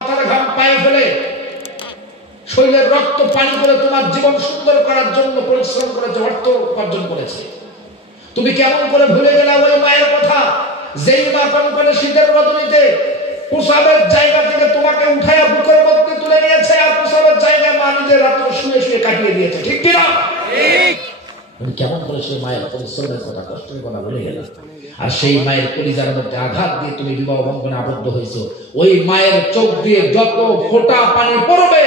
ঘাম পায়ে ফেলে শরীরের রক্ত পানি করে তোমার জীবন সুন্দর করার জন্য পরিশ্রম করেছে, অর্থ উপার্জন করেছে। তুমি কেমন করে ভুলে গেলে ওই মায়ের কথা, যেই মা কনকনে শীতের রজনীতে প্রসাবের জায়গা থেকে তোমাকে উঠাইয়া বুকের মধ্যে তুলে নিয়েছে, আর প্রসাবের জায়গায় মা নিজের রাত্র শুয়ে শুয়ে কাটিয়ে দিয়েছে, ঠিক কিনা? ঠিক। তুমি কেমন করে সেই মায়ের পরিশ্রমের কথা, কষ্টের কথা ভুলে গেলে? আর সেই মায়ের পরিজার মধ্যে আঘাত দিয়ে তুমি বিবাহ বন্ধনে আবদ্ধ হয়েছো। ওই মায়ের চোখ দিয়ে যত ফোঁটা পানি পড়বে,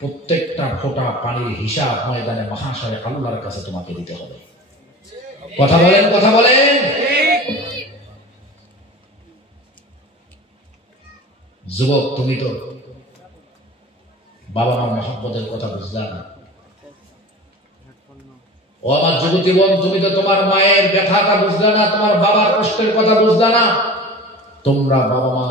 প্রত্যেকটা ফোঁটা পানির হিসাব ময়দানে মহাশয় আল্লাহর কাছে তোমাকে দিতে হবে। কথা বলেন, কথা বলেন। যুবক, তুমি তো বাবা মা মহব্বতের কথা বুঝলা না। ও আমার যুবতী বোন, তুমি তো তোমার মায়ের ব্যথাটা বুঝলা না, তোমার বাবার কষ্টের কথা বুঝলা না। তোমরা বাবা মা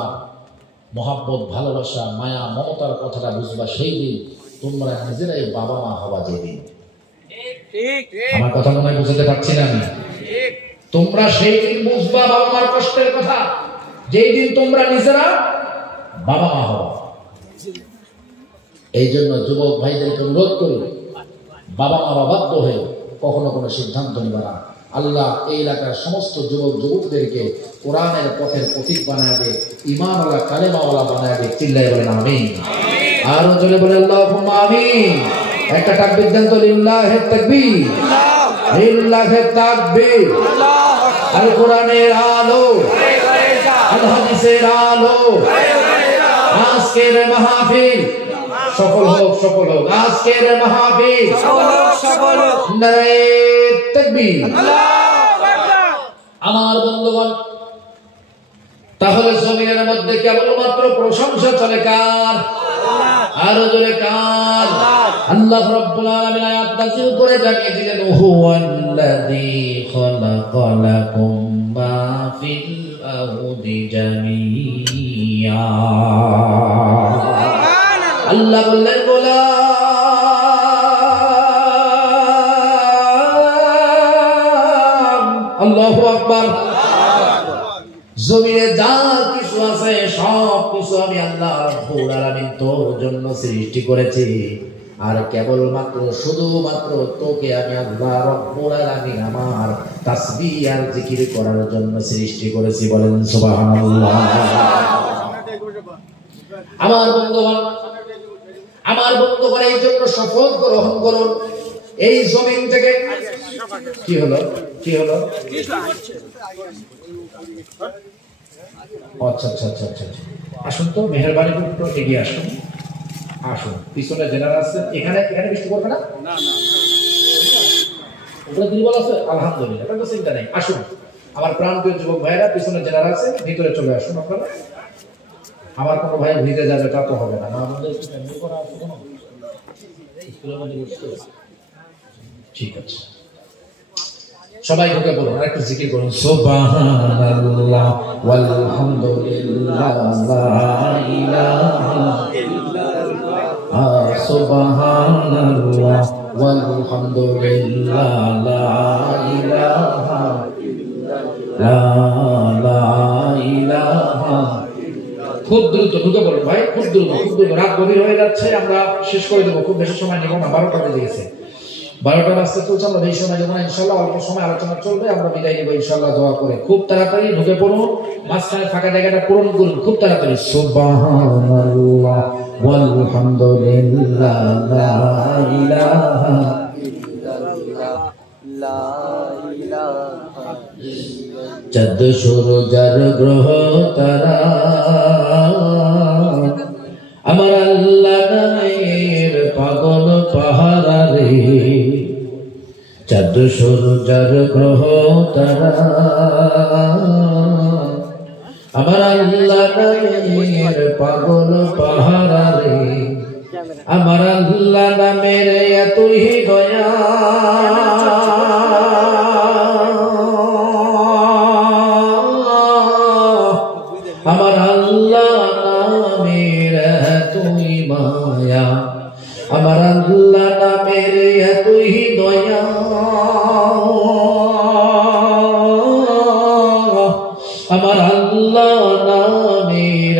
মহব্বত, ভালোবাসা, মায়া, মমতার কথাটা বুঝবা সেই দিন তোমরা নিজেরাই বাবা মা হবা যেদিন। আমার কথা মনে হয় বুঝতে পারছি না আমি? তোমরা সেই দিন বুঝবা বাবা মার কষ্টের কথা, যেই দিন তোমরা নিজেরা বাবা মা হবা। এই জন্য যুবক ভাইদেরকে অনুরোধ করি, বাবা মা বাধ্য হয়ে কখনো কোনো সিদ্ধান্ত নিবা না। আল্লাহ এই এলাকার সমস্ত যুবক যুবকদেরকে কোরআনের পথের প্রতীক বানায় দে, ঈমানওয়ালা কালেমাওয়ালা বানায় দে। চিল্লায় বলেন আমিন। আরো জোরে বলে আল্লাহুম্মা আমিন। একটা তাকবীর দেন তো, লিল্লাহি তাকবীর, লিল্লাহি তাকবীর। আল কোরআনের আলো, আল হাদিসের আলো, আজকের মাহফিল সফল হোক, সফল হোক। আজকের মাহফিল সফল হোক। নারে তাকবীর, আল্লাহু আকবার। আমার বন্ধুগণ, তাহলে জমিনের মধ্যে কেবলমাত্র প্রশংসা চলে কার? আরো জোরে কার? আল্লাহ রাব্বুল আলামিন আয়াত নাযিল করে জানিয়ে দিলেন, হুয়াল্লাযী খালাকালাকুম মা ফিল আরদি জামিয়া। আল্লাহ বললেন, গোলাম, আল্লাহু আকবার। জমিনে যা কিছু আছে সব কিছু আমি আল্লাহ রাব্বুল আলামিন তোর জন্য সৃষ্টি করেছি, আর কেবলমাত্র শুধুমাত্র তোকে আমি আল্লাহ রাব্বুল আলামিন আমার তাসবিহ আর জিকির করার জন্য সৃষ্টি করেছি। বলেন সুবহানাল্লাহ। আমার বন্ধুগণ, আমার বন্ধুগণ, এই জন্য শপথ গ্রহণ করুন, এই জমিন থেকে কি হলো, কি হলো? আচ্ছা আচ্ছা আচ্ছা আচ্ছা, আসুন তো, মেহেরবানি করে একটু এগিয়ে আসুন, আসুন। পিছনে জেনারা আছে, এখানে এখানে বৃষ্টি পড়বে না? না না, ওগুলো দুর্বল আছে, আলহামদুলিল্লাহ, এটা তো চিন্তা নেই। আসুন আমার প্রাণপ্রিয় যুবক ভাইরা, পিছনে জেনারা আছে, ভিতরে চলে আসুন আপনারা। আমার কোনো ভাই ভিজে যাবে তা তো হবে না। আমাদের ঠিক আছে, সবাই ঢুকে বলুন, আর একটু জিকির করুন, সুবহানাল্লাহ ওয়ালহামদুলিল্লাহ লা ইলাহা ইল্লাল্লাহ, সুবহানাল্লাহ ওয়ালহামদুলিল্লাহ লা ইলাহা ইল্লাল্লাহ, লা ইলাহা। খুব দ্রুত ঢুকে পড়ুন ভাই, খুব দ্রুত, খুব দ্রুত। রাত গভীর হয়ে যাচ্ছে, আমরা শেষ করে দেবো, খুব বেশি সময় নেব না। 12টা বেজে গেছে, 12টা বাজতে চলছে। আমরা বেশি সময় নেব না, ইনশাল্লাহ অল্প সময় আলোচনা চলবে, আমরা বিদায় নেবো ইনশাল্লাহ দোয়া করে। খুব তাড়াতাড়ি ঢুকে পড়ুন, মাঝখানে ফাঁকা জায়গাটা পূরণ করুন খুব তাড়াতাড়ি। সুবহানাল্লাহ ওয়ালহামদুলিল্লাহ লা ইলাহা ইল্লাল্লাহ, লা ইলাহা ইল্লাল্লাহ। চাঁদ সূরজ আর গ্রহ তারা আমার আল্লাহ নামের পাগল পাহারা রে। চাঁদ সূরজ আর গ্রহ তারা আমার আল্লাহ নামের পাগল পাহারা রে। আমার আল্লাহ নামের এতই দয়া, আমার আল্লাহ নামের এতই মায়া, আমার আল্লাহ নামের এতই দয়া, আমার আল্লাহ নামের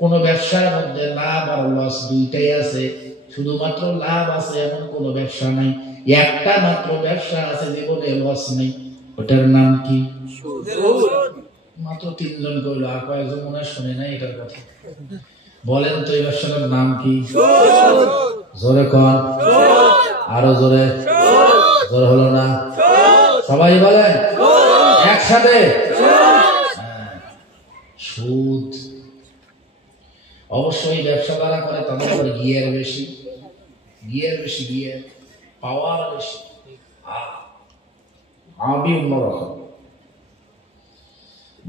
কোন ব্যবসার মধ্যে লাভ আর লস দুইটাই আছে, শুধুমাত্র লাভ আছে এমন কোন ব্যবসা নাই। একটা মাত্র ব্যবসা আছে জীবনে লস নেই, ওটার নাম কি? মাত্র 3 জন কইলো, আর কয়েকজন মনে হয় শুনে নাই এটার কথা। বলেন তো এই ব্যবসাটার নাম কি? জোরে কর, আরো জোরে। জোরে হলো না? সবাই বলেন একসাথে, সুদ। অবশ্যই ব্যবসা যারা করে তাদের উপরে গিয়ার বেশি, গিয়ার পাওয়ার বেশি, আমি অন্যরকম।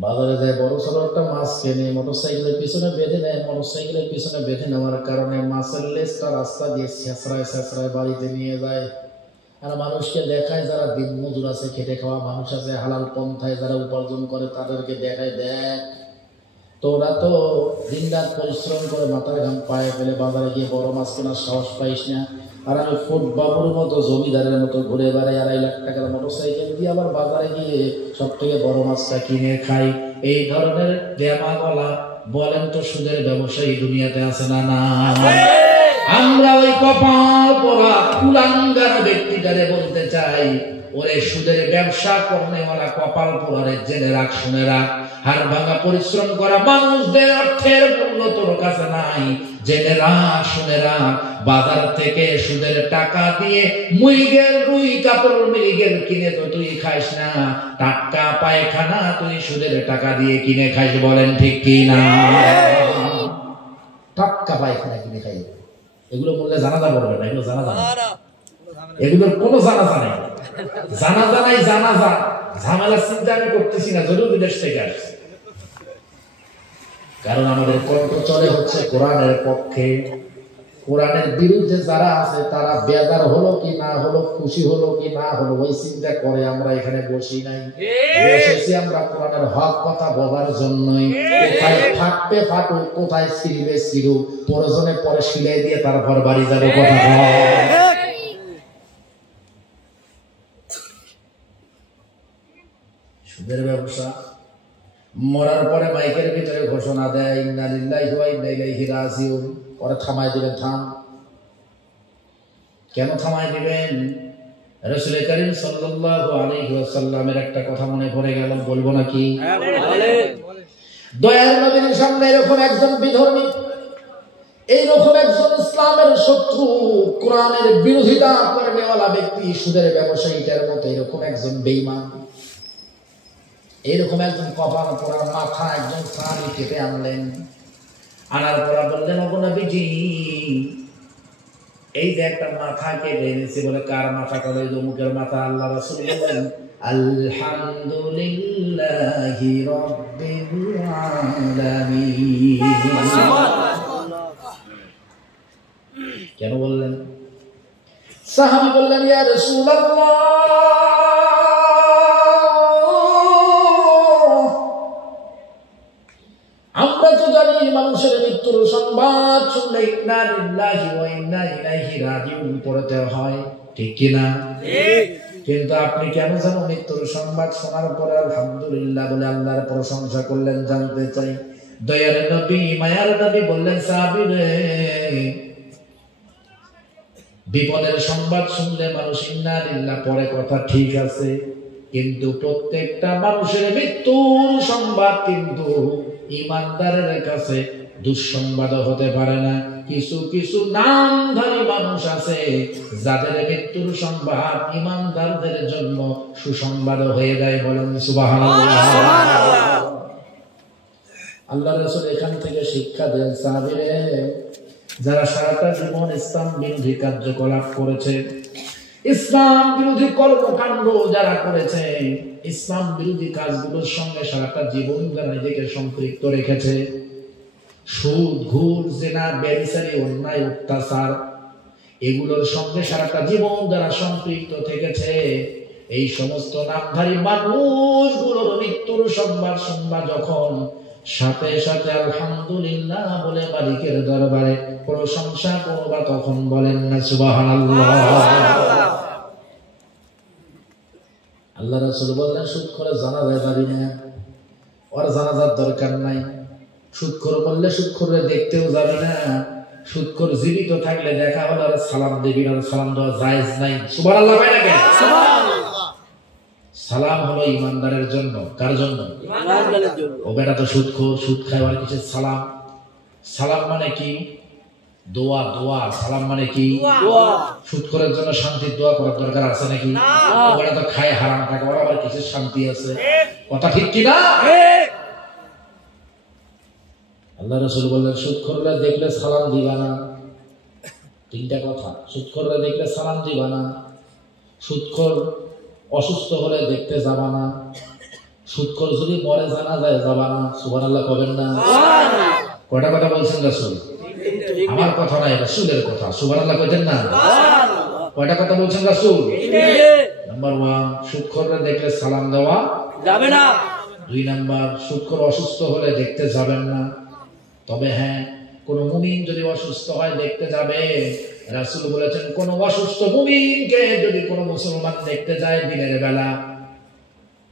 বাজারে যায় বড় সড়ো একটা মাছ কেনে, মোটরসাইকেলের পিছনে বেঁধে নেয়। মোটরসাইকেলের পিছনে বেঁধে নেওয়ার কারণে মাছের লেজটা রাস্তা দিয়ে ছেঁচড়ায় বাড়িতে নিয়ে যায়। আর মানুষকে দেখায়, যারা দিন মজুর আছে, খেটে খাওয়া মানুষ আছে, হালাল পন্থায় যারা উপার্জন করে তাদেরকে দেখায়, দেখ তোরা তো দিন রাত পরিশ্রম করে মাথার ঘাম পায়ে ফেলে বাজারে গিয়ে বড় মাছ কেনার সাহস পাইস না। আর আমি ফুটবাবুর মতো জমিদারের মতো ঘুরে বেড়াই, 2.5 লাখ টাকার মোটরসাইকেল দিয়ে আবার বাজারে গিয়ে সব থেকে বড় মাছটা কিনে খাই। এই ধরনের দেমা গলা, বলেন তো সুদের ব্যবসায়ী দুনিয়াতে আছে না? না। আমরা ওই কপাল পোড়া কুলাঙ্গার ব্যক্তিটারে বলতে চাই, ওরে সুদের ব্যবসা করনেওয়ালা কপাল পোড়ারে জেনে রাখ, শুনে রাখ, হাড় ভাঙা পরিশ্রম করা মানুষদের অর্থের মূল্য তোর কাছে নাই। জেনে রাখ, শুনে রাখ, বাজার থেকে সুদের টাকা দিয়ে মুইগের রুই কাতল মৃগেল কিনে তো তুই খাইস না, টাটকা পায়খানা তুই সুদের টাকা দিয়ে কিনে খাইস। বলেন ঠিক কি না? টাটকা পায়খানা কিনে খাই, এগুলো বললে জানাজা পড়বে না, এগুলো জানাজা না, এগুলোর কোনো জানাজা নেই। জানাজা নাই, জানাজা ঝামেলার চিন্তা আমি করতেছি না, যদিও বিদেশ থেকে আসছে। কারণ আমাদের কণ্ঠ চলে হচ্ছে কোরআনের পক্ষে। কোরআনের বিরুদ্ধে যারা আছে তারা বেজার হলো কি না হলো, খুশি হলো কি না হলো, ওই চিন্তা করে আমরা এখানে বসি নাই। বসেছি আমরা কোরআনের হক কথা বলার জন্যই। কোথায় ফাটবে ফাটুক, কোথায় ছিড়বে ছিড়ুক, প্রয়োজনে পরে সিলাই দিয়ে তারপর বাড়ি যাবো। কথা সুদের ব্যবসা, মরার পরে মাইকের ভিতরে ঘোষণা দেয় ইন্না লিল্লাহি ওয়া ইন্না ইলাইহি রাজিউন, পরে থামাই দিবেন। থাম, কেন থামাই দিবেন? রাসূল করিম সাল্লাল্লাহু আলাইহি ওয়াসাল্লামের একটা কথা মনে পড়ে গেল, বলবো নাকি? দয়ার নবীর সামনে এরকম একজন বিধর্মী, এইরকম একজন ইসলামের শত্রু, কোরআনের বিরোধিতা করেনেওয়ালা ব্যক্তি, সুদের ব্যবসায়ীটার মতো এরকম একজন বেঈমান, এরকম একজন কপাল পোড়া মাথা একজন সাহাবী কেটে আনলেন। আনার পরা বললেন, ওগো নবীজি, এই যে একটা মাথা কেটে এনেছে। বলে কার মাথা? করে অমুকের মাথা। আল্লাহ রাসূল বলেন, আলহামদুলিল্লাহি রাব্বিল আলামিন। কেন বললেন? সাহাবী বললেন, ইয়া রাসূলুল্লাহ, আমরা তো জানি মানুষের মৃত্যুর সংবাদ শুনলে ইন্না লিল্লাহি ওয়া ইন্না ইলাইহি রাজিউন পড়তে হয়, ঠিক কি না? কিন্তু আপনি কেন যেন মৃত্যুর সংবাদ শোনার পরে আলহামদুলিল্লাহ বলে আল্লাহর প্রশংসা করলেন? জানতে চাই। দয়ার নবী, মায়ার নবী বললেন, সাহাবী রে, বিপদের সংবাদ শুনলে মানুষ ইন্না লিল্লাহ পরে, কথা ঠিক আছে, কিন্তু প্রত্যেকটা মানুষের মৃত্যুর সংবাদ কিন্তু ইমানদারের কাছে দুঃসংবাদ হতে পারে না। কিছু কিছু নামধারী মানুষ আছে যাদের মৃত্যুর সংবাদ ইমানদারদের জন্য সুসংবাদ হয়ে যায়। বলেন সুবহানাল্লাহ। আল্লাহ রাসূল এখান থেকে শিক্ষা দেন, সাহাবীরে, যারা সারাটা জীবন ইসলাম বিরোধী কার্যকলাপ করেছে, ইসলাম বিরোধী কর্মকাণ্ড যারা করেছে, ইসলাম বিরোধী কাজগুলোর সঙ্গে সারাটা জীবন যারা নিজেকে সম্পৃক্ত রেখেছে, সুদ, ঘুষ, জিনা, ব্যভিচারী, অন্যায়, অত্যাচার, এগুলোর সঙ্গে সারাটা জীবন যারা সম্পৃক্ত থেকেছে, এই সমস্ত নামধারী মানুষগুলোর মৃত্যুর সংবাদ যখন সাথে সাথে আলহামদুলিল্লাহ বলে মালিকের দরবারে প্রশংসা করবা, তখন বলেন না সুবহানাল্লাহ। আল্লাহ রাসূল বললেন, সুদ করে জানাজা যাবি না, ওর জানাজার দরকার নাই। সুদখোর বললে সুদখোরে দেখতেও যাবে না, সুদখোর জীবিত থাকলে দেখা হলো আর সালাম দিবি না, সালাম দেওয়া জায়েজ নাই। সুবহানাল্লাহ ভাই নাকি? সুবহানাল্লাহ। সালাম হলো ইমানদারের জন্য। কার জন্য? ইমানদারের জন্য। ও বেটা তো সুদখোর, সুদ খায়, আর কিছু সালাম। সালাম মানে কি? দোয়া। দোয়া। সালাম মানে কি? দোয়া। সুদখোরের জন্য শান্তির দোয়া করার দরকার আছে নাকি? না। ও বেটা তো খায় হারাম টাকা, ওর আবার কিছু শান্তি আছে? কথা ঠিক কি না? ঠিক। আল্লাহ রাসূল বললেন সুদখোররা দেখলে সালাম দিবা না। তিনটা কথা। সুদখোররা দেখলে সালাম দিবা না, সুদখোর অসুস্থ হলে দেখতে যাবা না, সুদখোর যদি মরে জানাজায় যাবা না। সুবহানাল্লাহ কবেন না? কয়টা কথা বলছেন রাসূল? আমার কথা না, এটা রাসূলের কথা। সুবহানাল্লাহ কইতেন না? কয়টা কথা বলছেন রাসূল? নাম্বার 1, সুদখোররা দেখলে সালাম দেওয়া যাবে না। 2 নাম্বার, সুদখোর অসুস্থ হলে দেখতে যাবেন না। তবে হ্যাঁ, কোন মুমিন যদি অসুস্থ হয় দেখতে যাবে। রাসূল বলেছেন কোন অসুস্থ মুমিনকে যদি কোন মুসলমান দেখতে যায় দিনের বেলা,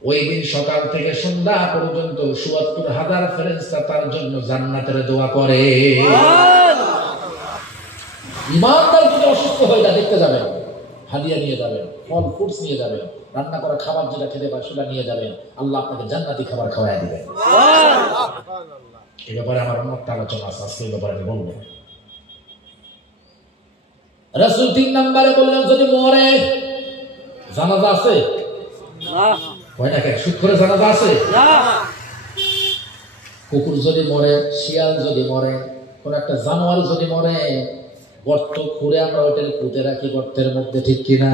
ওই দিন সকাল থেকে সন্ধ্যা পর্যন্ত ৭৪,০০০ ফেরেশতা তার জন্য জান্নাতের দোয়া করে। ইমানদার যদি অসুস্থ হয় দেখতে যাবেন, হাদিয়া নিয়ে যাবেন, ফল ফ্রুটস নিয়ে যাবেন, রান্না করা খাবার যেটা খেতে পারে সেটা নিয়ে যাবেন। আল্লাহ আপনাকে জান্নাতি খাবার খাওয়ায় দিবেন। এই ব্যাপারে আমার অন্য একটা আলোচনা আছে, আজকে এই ব্যাপারে আমি বলবো। রাসূল 3 নম্বরে বললেন যদি মরে, জানাজা আছে না? হয় না কেন? সুদখোরের জানাজা আছে না? কুকুর যদি মরে, শিয়াল যদি মরে, কোন একটা জানোয়ার যদি মরে, গর্ত খুঁড়ে আমরা ওইটার পুঁতে রাখি গর্তের মধ্যে, ঠিক কিনা?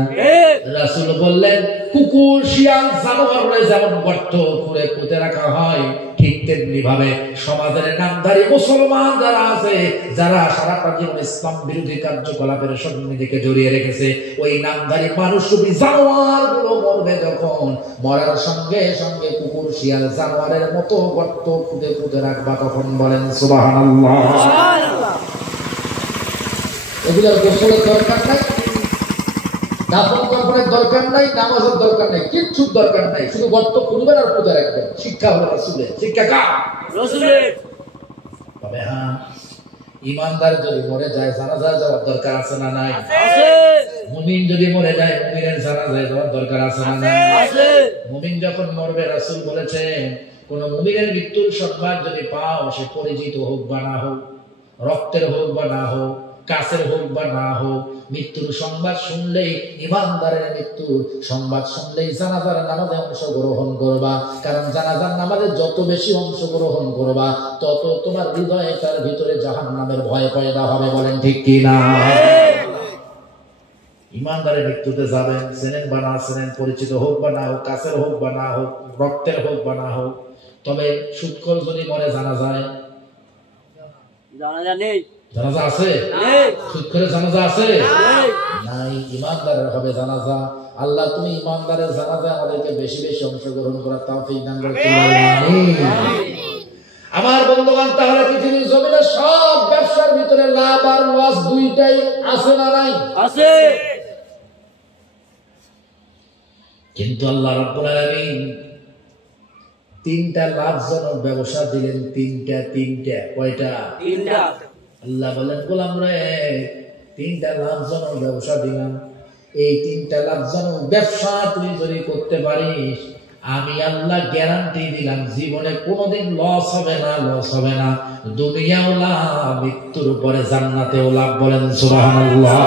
রাসূল বললেন কুকুর, শিয়াল, জানোয়াররা যেমন গর্ত খুঁড়ে পুঁতে রাখা হয়, ঠিক তেমনি ভাবে সমাজের নামধারী মুসলমান যারা আছে, যারা সারাটা জীবন ইসলাম বিরোধী কার্যকলাপের সঙ্গে নিজেকে জড়িয়ে রেখেছে, ওই নামধারী মানুষরূপী জানোয়ারগুলো মরবে যখন, মরার সঙ্গে সঙ্গে কুকুর, শিয়াল, জানোয়ারের মতো গর্ত খুঁড়ে পুঁতে রাখবা তখন। বলেন সুবহানাল্লাহ। এগুলোর গোসলের দরকার নাই, দাফন কাফনের দরকার নাই, নামাজের দরকার নাই, কিচ্ছুর দরকার নাই, শুধু গর্ত খুঁড়বেন আর পূজা রাখবেন। শিক্ষা হলো রাসূলের। শিক্ষা কার? রাসূলের। তবে হ্যাঁ, ইমানদার যদি মরে যায় জানাজা যাওয়ার দরকার আছে না নাই? আছে। মুমিন যদি মরে যায় মুমিনের জানাজায় যাওয়ার দরকার আছে না নাই? আছে। মুমিন যখন মরবে রাসূল বলেছেন কোন মুমিনের মৃত্যুর সংবাদ যদি পাও, সে পরিচিত হোক বা না হোক, রক্তের হোক বা না হোক, কাছের হোক বা না হোক, মৃত্যুর সংবাদ শুনলেই, ইমানদারের মৃত্যুর সংবাদ শুনলেই জানাজার নামাজে অংশগ্রহণ করবা। কারণ জানাজার নামাজে যত বেশি অংশগ্রহণ করবা, তত তোমার হৃদয়ে তার ভিতরে জাহান্নামের ভয় পয়দা হবে। বলেন ঠিক কি না? ইমানদারের মৃত্যুতে যাবেন, চেনেন বা না চেনেন, পরিচিত হোক বা না হোক, কাছের হোক বা না হোক, রক্তের হোক বা না হোক। তবে সুদখোর যদি মরে জানাজায়, জানাজা নেই, জানাজা আছে? সুদখোরের জানাজা আছে? নাই। ইমানদারের হবে জানাজা। আল্লাহ তুমি ইমানদারের জানাজা আমাদেরকে বেশি বেশি অংশগ্রহণ করার তৌফিক দান করুন। আমার বন্ধুগণ, তাহলে পৃথিবীর জমিনে সব ব্যবসার ভিতরে লাভ আর লস দুইটাই আছে না নাই? আছে। কিন্তু আল্লাহ রাব্বুল আলামিন 3টা লাভজনক ব্যবসা দিলেন। 3টা। কয়টা? 3টা। আল্লাহ বলেন গোলাম রে, 3টা লাভজনক ব্যবসা দিলাম। এই 3টা লাভজনক ব্যবসা তুই যদি করতে পারিস, আমি আল্লাহ গ্যারান্টি দিলাম জীবনে কোনোদিন লস হবে না, লস হবে না। দুনিয়াও লাভ, মৃত্যুর পরে জান্নাতেও লাভ। বলেন সুবহানাল্লাহ।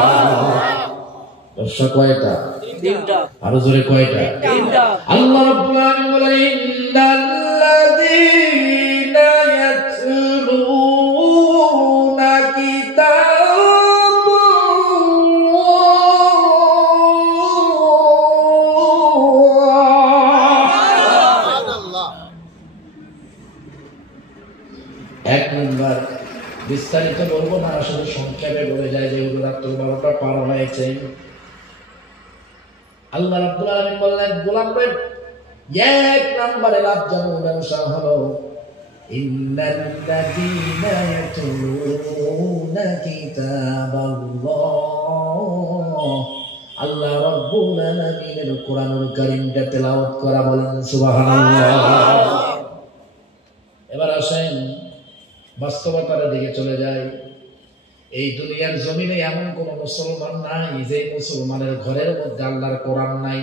ব্যবসা কয়টা? 3টা। আরো জোরে কয়টা? 3টা। আল্লাহ রাব্বুল আলামিন বলেন ইন্নাল্লাযীনা ইয়াতলুনা কিতাবাল্লাহ। 1 নম্বর, বিস্তারিত বলবো না, আসলে সংক্ষেপে বলে যায় যেগুলো রাত্র 12টা পার হয়েছে। আল্লাহ রাব্বুল আলামিন বললেন গোলামরে 1 নম্বরে লাভজনক ব্যবসা হলো ইন্নাল্লাযীনা ইয়াতলুনা কিতাবাল্লাহ। আল্লাহ রাব্বুল আলামিনের কোরআনুল কারীমটা তেলাওয়াত করা। বলেন সুবহানাল্লাহ। এবার আসেন বাস্তবতার দিকে চলে যায়। এই দুনিয়ার জমিনে এমন কোন মুসলমান নাই যে মুসলমানের ঘরের মধ্যে আল্লাহর কোরআন নাই।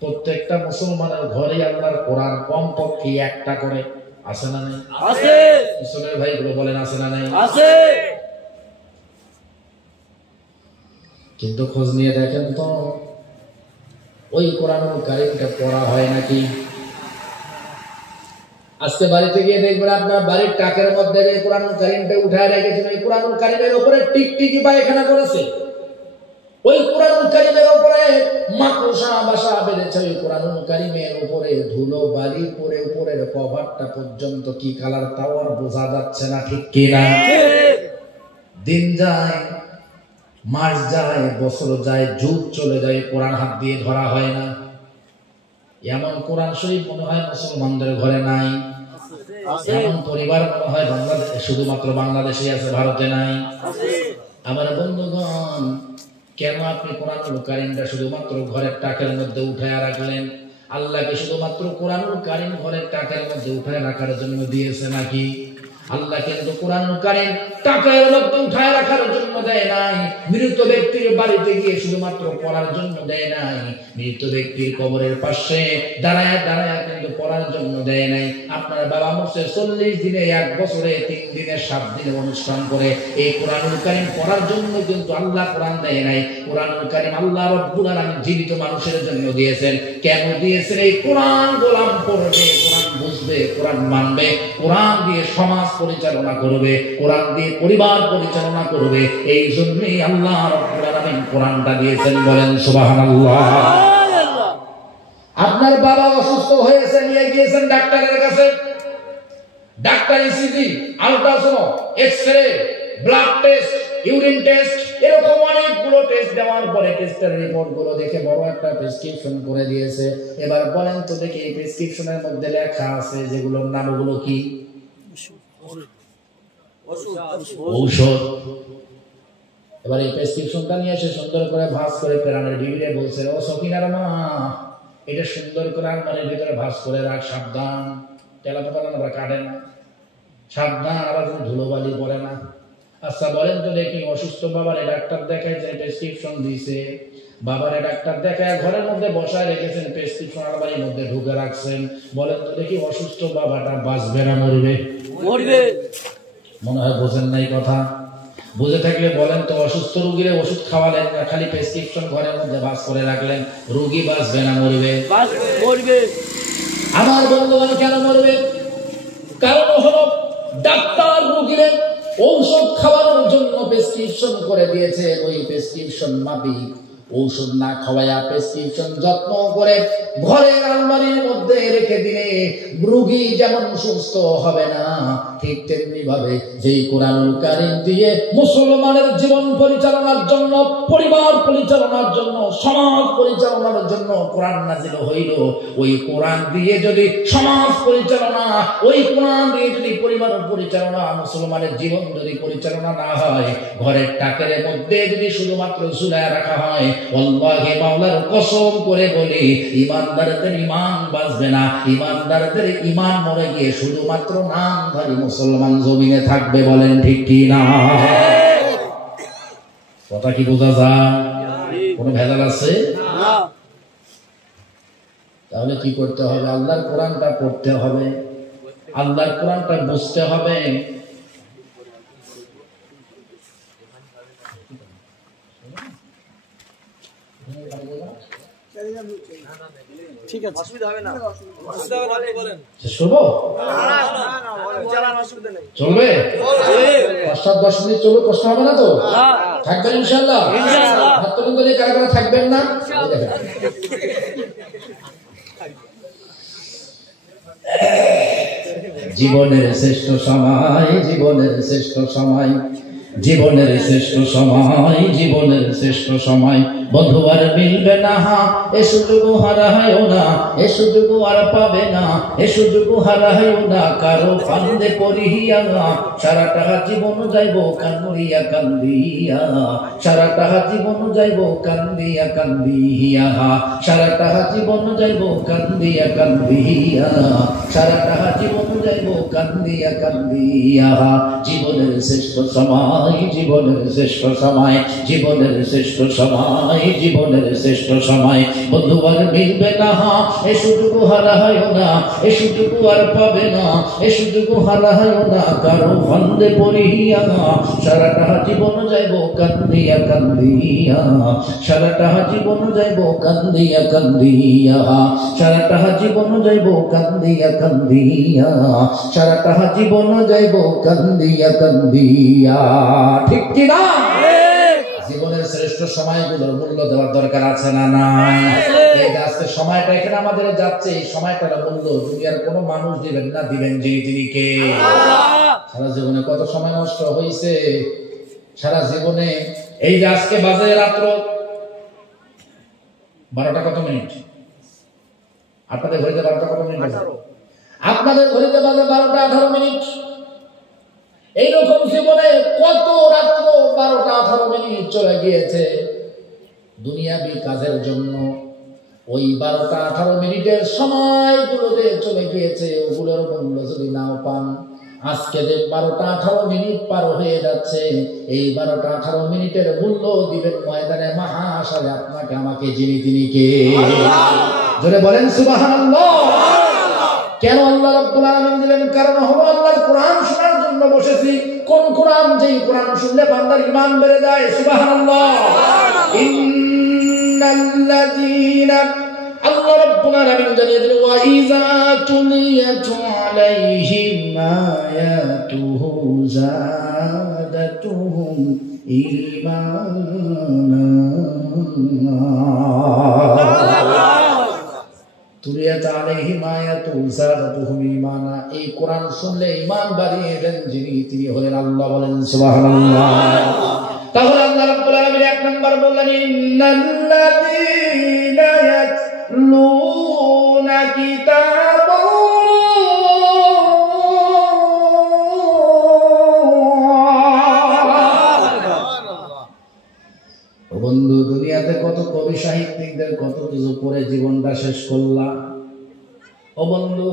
প্রত্যেকটা মুসলমানের ঘরে আল্লাহর কোরআন কমপক্ষে একটা করে আছে না নাই? আছে। মুসলমান ভাইগুলো বলেন আছে না নাই? আছে। কিন্তু খোঁজ নিয়ে দেখেন তো ওই কোরআনুল কারীমটা পড়া হয় নাকি? আজকে বাড়িতে গিয়ে দেখবেন আপনার বাড়ির টাকের মধ্যে যে কোরআনুল কারীমটা উঠায় রেখেছেন, ওই কোরআনুল কারীমের উপরে টিকটিকি পায়খানা করেছে, ওই কোরআনুল কারীমের উপরে মাকড়সা বাসা বেঁধেছে, ওই কোরআনুল কারীমের উপরে ধুলো বালি পরে উপরের কভারটা পর্যন্ত কি কালার তাও আর বোঝা যাচ্ছে না, ঠিক কিনা? দিন যায়, মাস যায়, বছর যায়, যুগ চলে যায়, কোরআন হাত দিয়ে ধরা হয় না। এমন কোরআন শরীফ মনে হয় মুসলমানদের ঘরে নাই। এমন পরিবার মনে হয় বাংলাদেশে, শুধুমাত্র বাংলাদেশে আছে, ভারতে নাই। আমার বন্ধুগণ, কেন আপনি কোরআনুল কারীমটা শুধুমাত্র ঘরের টাকের মধ্যে উঠায় রাখলেন? আল্লাহকে শুধুমাত্র কোরআনুল কারীম ঘরের টাকের মধ্যে উঠায় রাখার জন্য দিয়েছে নাকি? আল্লাহ কিন্তু কোরআনুল কারীম টাকার মধ্যে উঠায় রাখার জন্য দেয় নাই। মৃত ব্যক্তির বাড়িতে গিয়ে শুধুমাত্র পড়ার জন্য দেয় নাই। মৃত ব্যক্তির কবরের পাশে দাঁড়ায় দাঁড়ায় কিন্তু পড়ার জন্য দেয় নাই। আপনার বাবা মরছে 40 দিনে, 1 বছরে 3 দিনে, 7 দিনে অনুষ্ঠান করে এই কোরআনুল কারীম পড়ার জন্য কিন্তু আল্লাহ কোরআন দেয় নাই। কোরআনুল কারীম আল্লাহ রাব্বুল আলামিন জীবিত মানুষের জন্য দিয়েছেন। কেন দিয়েছেন? এই কোরআন গোলাম পড়বে, কোরআন বুঝবে, কোরআন মানবে, কোরআন দিয়ে সমাজ পরিচালনা করবে, কোরআন দিয়ে পরিবার পরিচালনা করবে। এই জন্যই আল্লাহ রাব্বুল আলামিন কোরআনটা দিয়েছেন। বলেন সুবহানাল্লাহ। আপনার বাবা অসুস্থ হয়েছে, নিয়ে গিয়েছেন ডাক্তারের কাছে। Doctor ECG, ultrasound, X ray, blood test, urine test, এরকম অনেকগুলো টেস্ট দেওয়ার পরে টেস্টের রিপোর্ট গুলো দেখে বড় একটা প্রেসক্রিপশন করে দিয়েছে। এবার বলেন তো দেখি, এই প্রেসক্রিপশনের মধ্যে লেখা আছে যেগুলোর নামগুলো কি? ঔষধ। এবার এই প্রেসক্রিপশনটা নিয়ে এসে সুন্দর করে ভাঁজ করে প্রাণের বিবিরে বলছে, ও সকিনার মা, এটা সুন্দর করে আলমারির ভিতরে ভাঁজ করে রাখ, সাবধান, তেলাপোকা আমরা কাটে না, সাবধান, আবার কোনো ধুলোবালি পড়ে না। আচ্ছা বলেন তো দেখি, অসুস্থ বাবারে ডাক্তার দেখাইছে, প্রেসক্রিপশন দিয়েছে, বাবারে ডাক্তার দেখায় ঘরের মধ্যে বসায় রেখেছেন, প্রেসক্রিপশন আলমারির মধ্যে ঢুকে রাখছেন। বলেন তো দেখি, অসুস্থ বাবাটা বাঁচবে না মরবে? মরবে। মনে হয় বোঝেন নাই কথা। বুঝে থাকলে বলেন তো, অসুস্থ রোগীরে ওষুধ খাওয়ালেন না, খালি প্রেসক্রিপশন ঘরের মধ্যে ভাঁজ করে রাখলেন, রোগী বাঁচবে না মরবে? মরবে। আমার বন্ধুগণ, কেন মরবে? কারণ হলো ডাক্তার রোগীরে ঔষধ খাওয়ানোর জন্য প্রেসক্রিপশন করে দিয়েছে। ওই প্রেসক্রিপশন মাফিক ঔষধ না খাওয়ায়া প্রেসক্রিপশন যত্ন করে ঘরের আলমারির মধ্যে রেখে দিলে রোগী যেমন সুস্থ হবে না, ঠিক তেমনি ভাবে যে কোরআনুল কারীম দিয়ে মুসলমানের জীবন পরিচালনার জন্য, পরিবার পরিচালনার জন্য, সমাজ পরিচালনার জন্য কোরআন নাযিল হইল, ওই কোরআন দিয়ে যদি সমাজ পরিচালনা, ওই কোরআন দিয়ে যদি পরিবার পরিচালনা, মুসলমানের জীবন যদি পরিচালনা না হয়, ঘরের টাকের মধ্যে যদি শুধুমাত্র ঝুলায় রাখা হয়, আল্লাহে মাওলার কসম করে বলি, ইমানদারদের ঈমান বাঁচবে না। ইমানদারদের ঈমান মরে গিয়ে শুধুমাত্র নামধারী মুসলমান জমিনে থাকবে। বলেন ঠিক কি না? কথা কি বোঝা যায়? কোনো ভেজাল আছে? তাহলে কি করতে হবে? আল্লাহর কোরআনটা পড়তে হবে, আল্লাহর কোরআনটা বুঝতে হবে। ঠিক আছে, অসুবিধা হবে না, অসুবিধা হবে না, আপনি বলেন। শুনবো? চলবে? 5-10 মিনিট চলবে, কষ্ট হবে না তো? থাকবেন ইনশাআল্লাহ? ইনশাআল্লাহ। হাত তুলুন তো, কারা কারা থাকবেন না? জীবনের শ্রেষ্ঠ সময়, জীবনের শ্রেষ্ঠ সময় জীবনের শ্রেষ্ঠ সময়, জীবনের শ্রেষ্ঠ সময় বন্ধু আর মিলবে না, এ সুযোগ হারায়ও না, এ সুযোগ আর পাবে না, এ সুযোগ হারায়ও না কারো ফান্দে পড়িয়া। সারাটা জীবন যাইব কান্দিয়া কান্দিয়া, সারাটা জীবন যাইব কান্দিয়া কান্দিয়া, সারাটা জীবন যাইব কান্দিয়া কান্দিয়া, সারাটা জীবন যাইব কান্দিয়া কান্দিয়া। জীবনের শ্রেষ্ঠ সময়, জীবনের শ্রেষ্ঠ সময়, জীবনের শ্রেষ্ঠ সময়, জীবনের শ্রেষ্ঠ সময় বন্ধু আর মিলবে না, এ সুযোগ হারায়ও না, এ সুযোগ আর পাবে না, এ সুযোগ হারায়ও না কারো ফান্দে পড়িয়া। সারাটা জীবন যাইব কান্দিয়া কান্দিয়া, সারাটা জীবন যাইব কান্দিয়া কান্দিয়া, সারাটা জীবন যাইব কান্দিয়া কান্দিয়া, সারাটা জীবন যাইব কান্দিয়া কান্দিয়া। ঠিক কি না? জীবনের শ্রেষ্ঠ সময়গুলোর মূল্য দেওয়ার দরকার আছে না নাই? এই আজকে সময়টা এখানে আমাদের যাচ্ছে, এই সময়টার মূল্য দুনিয়ার কোনো মানুষ দিবেন না, দিবেন যিনি কে। সারা জীবনে কত সময় নষ্ট হয়েছে, সারা জীবনে। এই যে আজকে বাজে রাত্র 12টা কত মিনিট? আপনাদের ঘড়িতে 12টা কত মিনিট? আপনাদের ঘড়িতে বাজে 12টা 18 মিনিট। এইরকম জীবনে কত রাত্র 12টা 18 মিনিট চলে গিয়েছে দুনিয়াবি কাজের জন্য। ওই 12টা 18 মিনিটের সময়গুলোতে চলে গিয়েছে, ওগুলোর মূল্য যদি নাও পান, আজকে যে 12টা 18 মিনিট পার হয়ে যাচ্ছে, এই 12টা 18 মিনিটের মূল্য দিবেন ময়দানে মাহশারে আপনাকে আমাকে, যিনি কে। জোরে বলেন সুবহানাল্লাহ। কেন আল্লাহ রাব্বুল আলামিন দিলেন? কারণ হলো আল্লাহর কোরআন শোনার জন্য বসেছি। কোন কোরআন? যেই কোরআন শুনলে বান্দার ঈমান বেড়ে যায়। সুবহানাল্লাহ। ইন্নাল্লাযীনা, আল্লাহ রাব্বুল আলামিন জানিয়ে দিলেন, ওয়া ইযা তুলিয়াত আলাইহিম আয়াতুহু যাদাতুহুম ঈমানা। তুলিয়াত আলাইহিম আয়াতুহু যাদাতুহুম ঈমানা। এই কোরআন শুনলে ঈমান বাড়িয়ে দেন যিনি, তিনি হলেন আল্লাহ। বলেন সুবহানাল্লাহ। তাহলে আল্লাহ রাব্বুল আলামিন এক নাম্বার বললেন, ইন্নাল্লাযীনা ইয়াতলুনা কিতাবাল্লাহ। ও বন্ধু, দুনিয়াতে কত কবি সাহিত্যিকদের কত কিছু পড়ে জীবনটা শেষ করলাম। ও বন্ধু,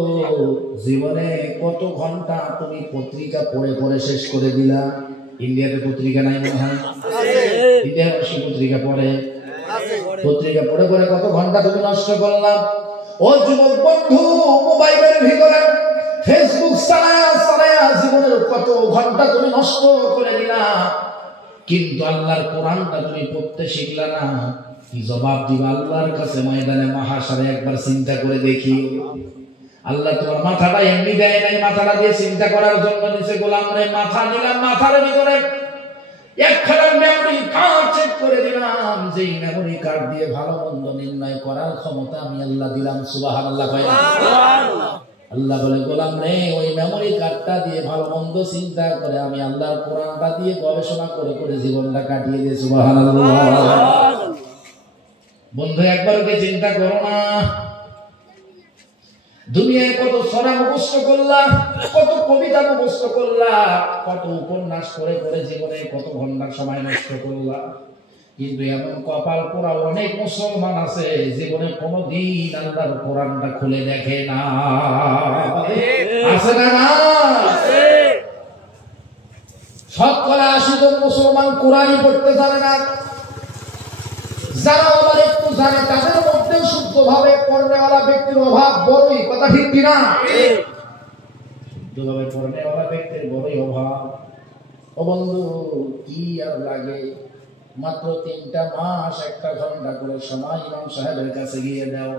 জীবনে কত ঘন্টা তুমি পত্রিকা পড়ে পড়ে শেষ করে দিলা। ইন্ডিয়াতে পত্রিকা নাই মনে হয়? ইতিহাস পত্রিকা পড়ে, পত্রিকা পড়ে পড়ে কত ঘন্টা তুমি নষ্ট করলাম। ও যুবক বন্ধু, মোবাইলের ভিতরে ফেসবুক চালায়া চালায়া জীবনের কত ঘন্টা তুমি নষ্ট করে দিলা। কিন্তু আল্লাহর কোরআনটা তুমি পড়তে শিখলা না। কি জবাব দিবা আল্লাহর কাছে ময়দানে মাহশারে? একবার চিন্তা করে দেখি। আল্লাহ তোমার মাথাটা এমনি দেয় নাই, মাথাটা দিয়ে চিন্তা করার জন্য নিচে। গোলাম রে, মাথা দিলাম, মাথার ভিতরে একখানা মেমোরি কার্ড চেক করে দিলাম। যেই মেমোরি কার্ড দিয়ে ভালো মন্দ নির্ণয় করার ক্ষমতা আমি আল্লাহ দিলাম। সুবহানাল্লাহ। আল্লাহ বলে, গোলাম রে, ওই মেমোরি কার্ডটা দিয়ে ভালো মন্দ চিন্তা করে আমি আল্লাহর কোরআনটা দিয়ে গবেষণা করে করে জীবনটা কাটিয়ে দিয়ে। সুবহানাল্লাহ। বন্ধু, একবার ওকে চিন্তা করো না। দুনিয়ায় কত সরা মুখস্থ করলা, কত কবিতা মুখস্থ করলা, কত উপন্যাস করে করে জীবনে কত ঘন্টার সময় নষ্ট করলা। কিন্তু এমন কপাল পোড়া অনেক মুসলমান আছে জীবনে কোনোদিন আল্লাহর কোরআনটা খুলে দেখে না। আছে না? শতকরা ৮০ জন মুসলমান কোরআনই পড়তে জানে না। যারা আবার একটু জানে তাদের মধ্যে শুদ্ধভাবে পড়নেওয়ালা ব্যক্তির অভাব বড়ই। কথা ঠিক কিনা? শুদ্ধভাবে পড়নেওয়ালা ব্যক্তির বড়ই অভাব। ও বন্ধু, কি আর লাগে? মাত্র 3টা মাস 1টা ঘন্টা করে সময় ইমাম সাহেবের কাছে গিয়ে দাও,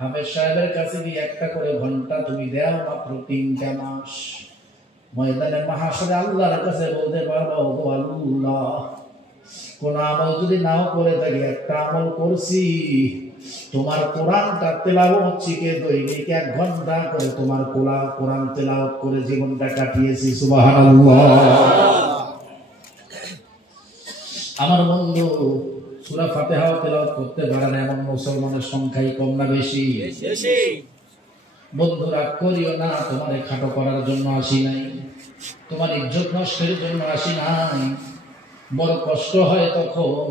হাফেজ সাহেবের কাছে গিয়ে 1টা করে ঘন্টা তুমি দাও। মাত্র 3টা মাস ময়দানে মাহশারে আল্লাহর কাছে বলতে পারবো, ও আল্লাহ, কোন আমল যদি নাও করে থাকি, একটা আমল করছি, তোমার কোরআনটা তেলাওয়াত শিখে দৈনিক 1 ঘন্টা করে তোমার কোরআন তেলাওয়াত করে জীবনটা কাটিয়েছি। সুবহানাল্লাহ। আমার বন্ধু সূরা ফাতিহা তেলাওয়াত করতে পারে না এমন মুসলমানের সংখ্যাই কম না বেশি? বন্ধু রাগ করিও না, তোমারে খাটো করার জন্য আসি নাই, তোমার ইজ্জত নষ্টের জন্য আসি নাই। বড় কষ্ট হয় তখন,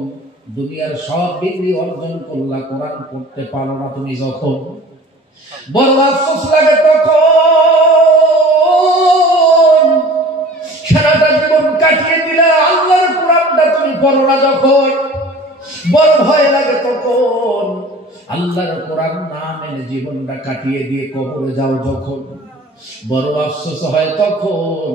দুনিয়ার সব ডিগ্রি অর্জন করলা, কোরআন পড়তে পারো না তুমি যখন। বড় আফসোস লাগে তখন, সারাটা জীবন কাটিয়ে দিলা আল্লাহর কোরআনটা তুমি পড়ো না যখন। বড় ভয় লাগে তখন, আল্লাহর কোরআন না মেনে জীবনটা কাটিয়ে দিয়ে কবরে যাও যখন। বড় আফসোস হয় তখন,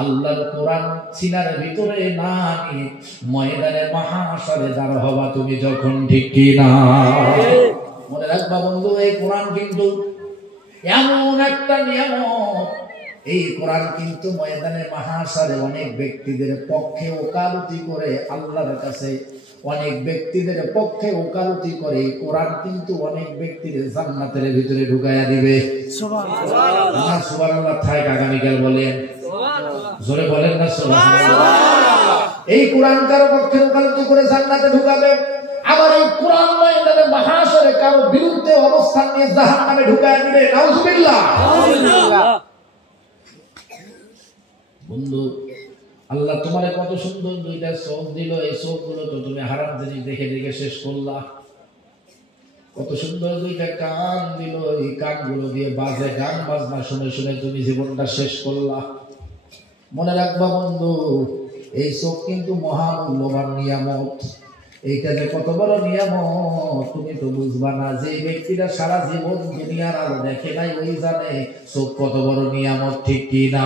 আল্লাহর কোরআন সিনার ভিতরে না নিয়ে ময়দানে মাহশরে দাঁড় হবা তুমি যখন, ঠিক কি না? মনে রাখবা বন্ধু, এই কোরআন কিন্তু এমন একটা নিয়ামত, এই কোরআন কিন্তু ময়দানে মাহশরে অনেক ব্যক্তিদের পক্ষে ওকালতি করে আল্লাহর কাছে, অনেক ব্যক্তিদের পক্ষে ওকালতি করে কোরআন কিন্তু অনেক ব্যক্তির জান্নাতের ভিতরে ঢুকাইয়া দিবে। সুবহানাল্লাহ। সুবহানাল্লাহ থাক, আগামীকাল বলেন, জোরে বলেন না সুবহানাল্লাহ। এই কোরআন কারো পক্ষে ওকালতি করে জান্নাতে ঢুকাবে, আবার এই কোরআন ময়দানে মাহশরে কারো বিরুদ্ধে অবস্থান নিয়ে জাহান্নামে ঢুকাইয়া দিবে। নাউজুবিল্লাহ। বন্ধু, আল্লাহ তোমারে কত সুন্দর দুইটা চোখ দিল, এই চোখগুলো তো তুমি হারাম জিনিস দেখে দেখে শেষ করলা। কত সুন্দর দুইটা কান দিল, এই কানগুলো দিয়ে বাজে গান বাজনা শুনে শুনে তুমি জীবনটা শেষ করলা। মনে রাখবা বন্ধু, এই চোখ কিন্তু মহামূল্যবান নিয়ামত। এইটা যে কত বড় নিয়ামত তুমি তো বুঝবা না। যে ব্যক্তিরা সারা জীবন দুনিয়ার আলো দেখে নাই, ওই জানে চোখ কত বড় নিয়ামত, ঠিক কি না?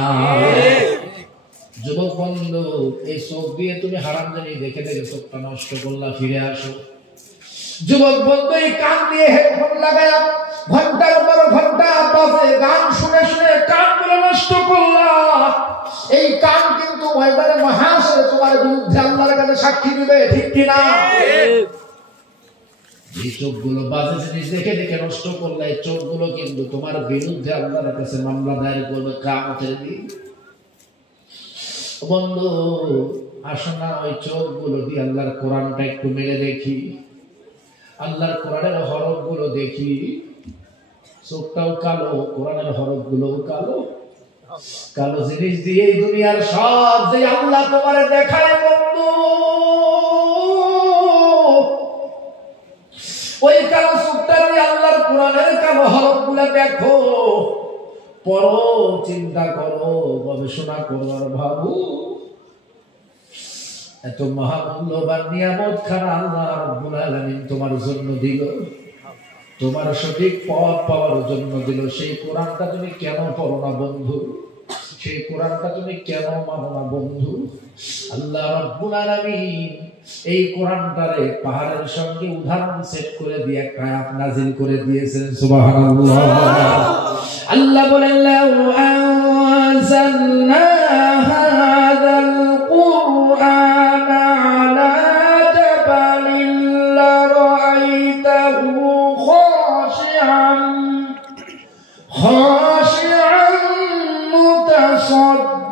যুবক বন্ধু, এই চোখ দিয়ে তুমি হারাম জিনিস দেখে দেখে চোখটা নষ্ট করলা, ফিরে আসো। যুবক বন্ধু, এই কান দিয়ে হেডফোন লাগায়া ঘন্টার পর ঘন্টা বাজে গান শুনে শুনে কানগুলো নষ্ট করলা। এই কান কিন্তু ময়দানে মাহশরে তোমার বিরুদ্ধে আল্লাহর কাছে সাক্ষী দিবে, ঠিক কি না? এই চোখগুলো বাজে জিনিস দেখে দেখে নষ্ট করলে, এই চোখগুলো কিন্তু তোমার বিরুদ্ধে আল্লাহর কাছে মামলা দায়ের করবে কিয়ামতের দিন। বন্ধু আসো না, ওই চোখগুলো দিয়ে আল্লাহর কোরআনটা একটু মেলে দেখি, আল্লাহর কোরআনের হরফগুলো দেখি। চোখটাও কালো, কোরআনের হরফগুলোও কালো। কালো জিনিস দিয়ে দুনিয়ার সব যে আল্লাহ তোমারে দেখায় বন্ধু, ওই কালো চোখটা দিয়ে আল্লাহর কোরআনের কালো হরফগুলো দেখো, পড়ো, চিন্তা করো, গবেষণা করো আর ভাবো। এত মহামূল্যবান নিয়ামত খানা আল্লাহ রাব্বুল আলামিন তোমার জন্য দিল, তোমার সঠিক পথ পাওয়ার জন্য দিল। সেই কোরআনটা তুমি কেন পড়ো না বন্ধু? সেই কোরআনটা তুমি কেন মানো না বন্ধু? আল্লাহ রাব্বুল আলামিন এই কোরআনটারে পাহাড়ের সঙ্গে উদাহরণ সেট করে দিয়ে একটা আয়াত নাযিল করে দিয়েছেন। সুবহানাল্লাহ। আল্লাহ বলেন, লাউ আনজালনা হাযাল কুরআনা আলা জাবালিন লারাআইতাহু খাশিআন মুতাসাদ্দিআন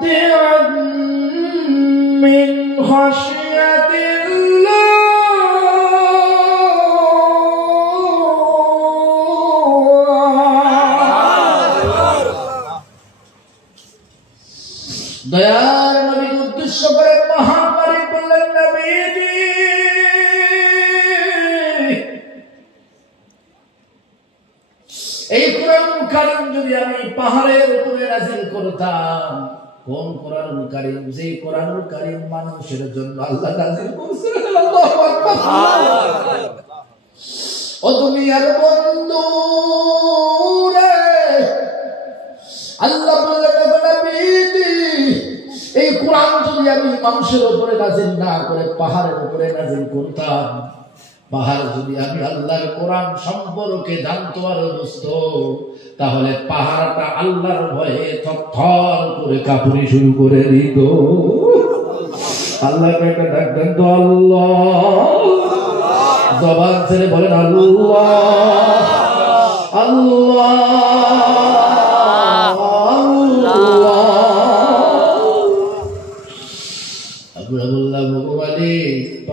মিন খাশিয়াতিল্লাহ। দয়ার নবীর উদ্দেশ্য করে মহান মালিক বললেন, নবীজি এই কোরআনুল কারীম যদি আমি পাহাড়ের উপরে নাযিল করতাম, কোন কোরআনুল কারীম? যে কোরআনুল কারীম মানুষের জন্য আল্লাহ নাযিল করেছেন। আল্লাহু আকবার। ও দুনিয়ার বন্ধু রে, আল্লাহ বললেন, নবীজি এই কোরআন যদি আমি মানুষের উপরে নাযিল না করে পাহাড়ের উপরে নাযিল করতাম, পাহাড় যদি আমি আল্লাহর কোরআন সম্পর্কে জানতো আর বুঝতো, তাহলে পাহাড়টা আল্লাহর ভয়ে থরথর করে কাঁপুনি শুরু করে দিত। আল্লাহকে একটা ডাক দেন তো, আল্লাহ। জবান ছেড়ে বলেন আল্লাহ, আল্লাহ, আল্লাহ। বললাম, ভগবানে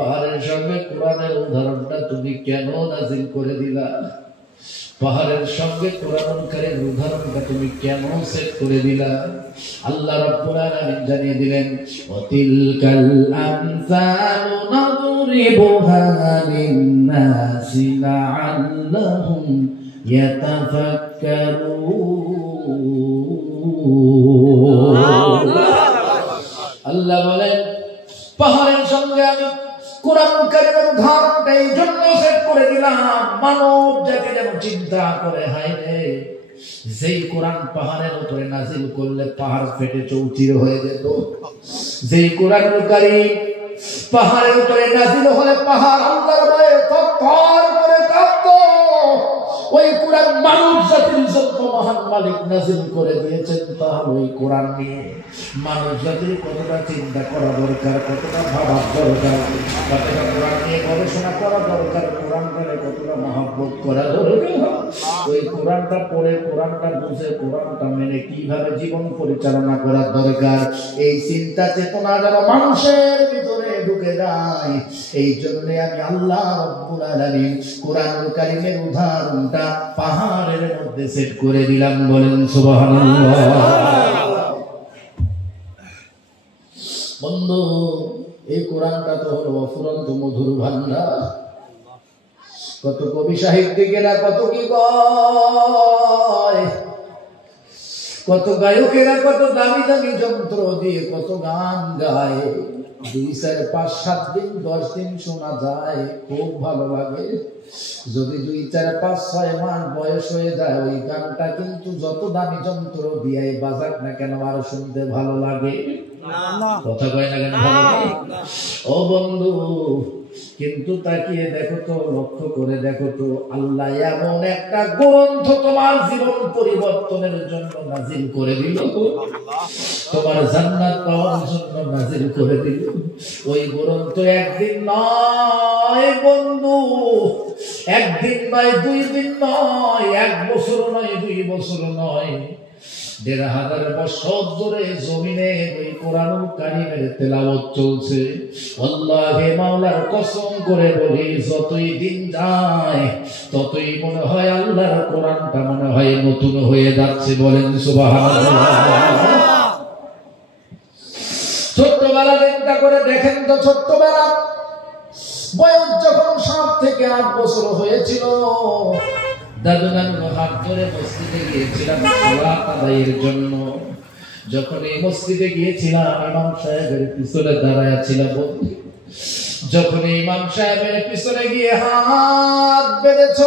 পাহাড়ের সঙ্গে কোরআনের উদাহরণটা তুমি কেন নাজিল করে দিলা? পাহাড়ের সঙ্গে কোরআনকারীর উদাহরণটা তুমি কেন সেট করে দিলা? আল্লাহ রাব্বুল আলামিন জানিয়ে দিলেন, ওয়াতিলকাল আমসালু নাদরিবুহা লিন-নাসি লাআল্লাহুম ইয়াতাফাক্কারুন। আল্লাহ বলেন, পাহাড়ের সঙ্গে আমি কোরআনকারীর উদাহরণটা এই জন্য সেট করে দিলাম, মানব জাতি যেন চিন্তা করে, হায় রে, যেই কোরআন পাহাড়ের উপরে নাজিল করলে পাহাড় ফেটে চৌচির হয়ে যেত, যেই কোরআনকারী পাহাড়ের উপরে নাজিল হলে পাহাড় আল্লাহর ভয়ে থরথর করে কাঁপত, ওই কোরআন মানব জাতির জন্য মহান মালিক নাজিল করে দিয়েছেন। তাহলে ওই কোরআন নিয়ে মানব জাতির কতটা চিন্তা করা দরকার, কতটা ভাবার দরকার, কতটা কোরআন নিয়ে গবেষণা করা দরকার, কোরআন পড়ে কতটা মহব্বত করা দরকার, ওই কোরআনটা পড়ে, কোরআনটা বুঝে, কোরআনটা মেনে কিভাবে জীবন পরিচালনা করা দরকার, এই চিন্তা চেতনা যেন মানুষের ভিতরে ঢুকে যায়। এই জন্য আমি আল্লাহ রাব্বুল আলামিন কোরআনুল কারীমের উদাহরণটা পাহাড়ের মধ্যে সেট করে দিলাম। বলেন সুবহানাল্লাহ। বন্ধু, এই কোরআনটা তো হলো অফুরন্ত মধুর ভান্ডার। কত কবি সাহিত্যিকেরা কত কি কয়, কত গায়কেরা কত দামি দামি যন্ত্র দিয়ে কত গান গায়, 2, 4, 5, 7 দিন 10 দিন শোনা যায়, খুব ভালো লাগে। যদি 2, 4, 5, 6 মাস বয়স হয়ে যায়, ওই গানটা কিন্তু যত দামি যন্ত্র দিয়ে বাজাক না কেন আর শুনতে ভালো লাগে। কথা কয় না কেন ভালো লাগে? ও বন্ধু, কিন্তু তাকিয়ে দেখো তো, লক্ষ্য করে দেখো তো, আল্লাহ এমন একটা গ্রন্থ তোমার জীবন পরিবর্তনের জন্য নাজিল করে দিল, তোমার জান্নাত পাওয়ার জন্য নাজিল করে দিল। ওই গ্রন্থ একদিন নয় বন্ধু, একদিন নয়, 2 দিন নয়, 1 বছর নয়, 2 বছর নয়, 1500 বছর ধরে জমিনে ওই কোরআনুল কারীমের তেলাওয়াত চলছে। আল্লাহে মাওলার কসম করে বলি, যতই দিন যায় ততই মনে হয় আল্লাহর কোরআনটা মনে হয় নতুন হয়ে যাচ্ছে। বলেন সুবহানাল্লাহ। ছোট্টবেলা চিন্তা করে দেখেন তো, ছোট্টবেলা বয়স যখন 7 থেকে 8 বছর হয়েছিল, দাদু নানুর হাত ধরে মসজিদে গিয়েছিলাম সালাত আদায়ের জন্য। যখন এই মসজিদে গিয়েছিলাম, ইমাম সাহেবের পিছনে দাঁড়ায় ছিলাম। যখন ইমাম সাহেবের পিছনে গিয়ে হাত বেঁধেছ,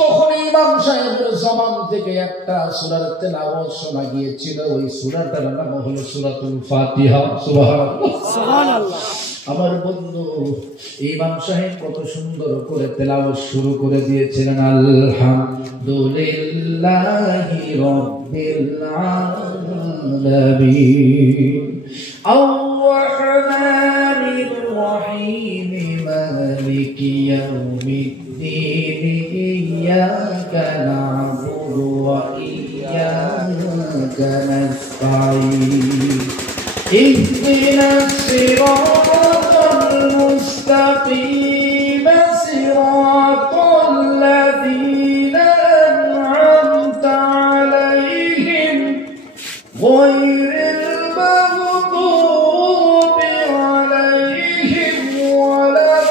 তখন ইমাম সাহেবের জবান থেকে একটা সূরার তেলাওয়াত শোনা গিয়েছিল। ওই সূরাটার নাম হলো সূরাতুল ফাতিহা। সুবহানাল্লাহ। আমার বন্ধু ইমাম সাহেব কত সুন্দর করে তেলাওয়াত শুরু করে দিয়েছিলেন, আলহামদুলিল্লাহি রাব্বিল আলামিন আর-রাহমানির রহিম মালিকি ইয়াউমিদ্দিন ইয়্যাকা না'বুদু ওয়া ইয়্যাকা নাস্তাঈন ইহদিনাস সিরাতাল মুস্তাকিম সিরাতাল লাযীনা আন'আমতা আলাইহিম গায়রিল মাগদুবি আলাইহিম ওয়ালাদ-দাল্লিন।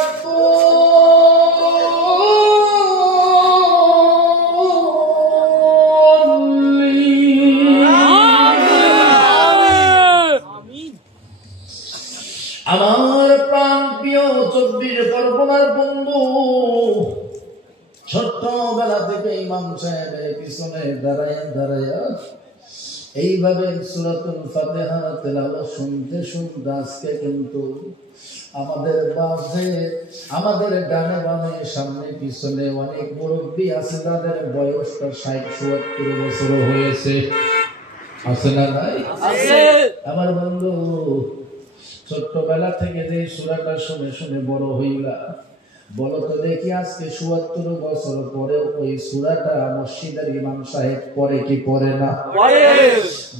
আমার প্রাণ প্রিয় 24 পরগনার বন্ধু, ছোট্টবেলা থেকে ইমাম সাহেবের পিছনে দাঁড়ায় দাঁড়ায় এইভাবে সূরাতুল ফাতিহা তেলাওয়াত শুনতে শুনতে আজকে কিন্তু আমাদের মাঝে, আমাদের ডানে বামে সামনে পিছনে অনেক মুরব্বী আছে, তাদের বয়সটা 60-70 বছর হয়েছে। আছে না নাই? আছে। আমার বন্ধু, ছোট্টবেলা থেকে যে সূরাটা শুনে শুনে বড় হইলা, বলো তো দেখি আজকে ৭৪ বছর পরে ওই সূরাটা মসজিদের ইমাম সাহেব পড়ে কি পড়ে না? পড়ে।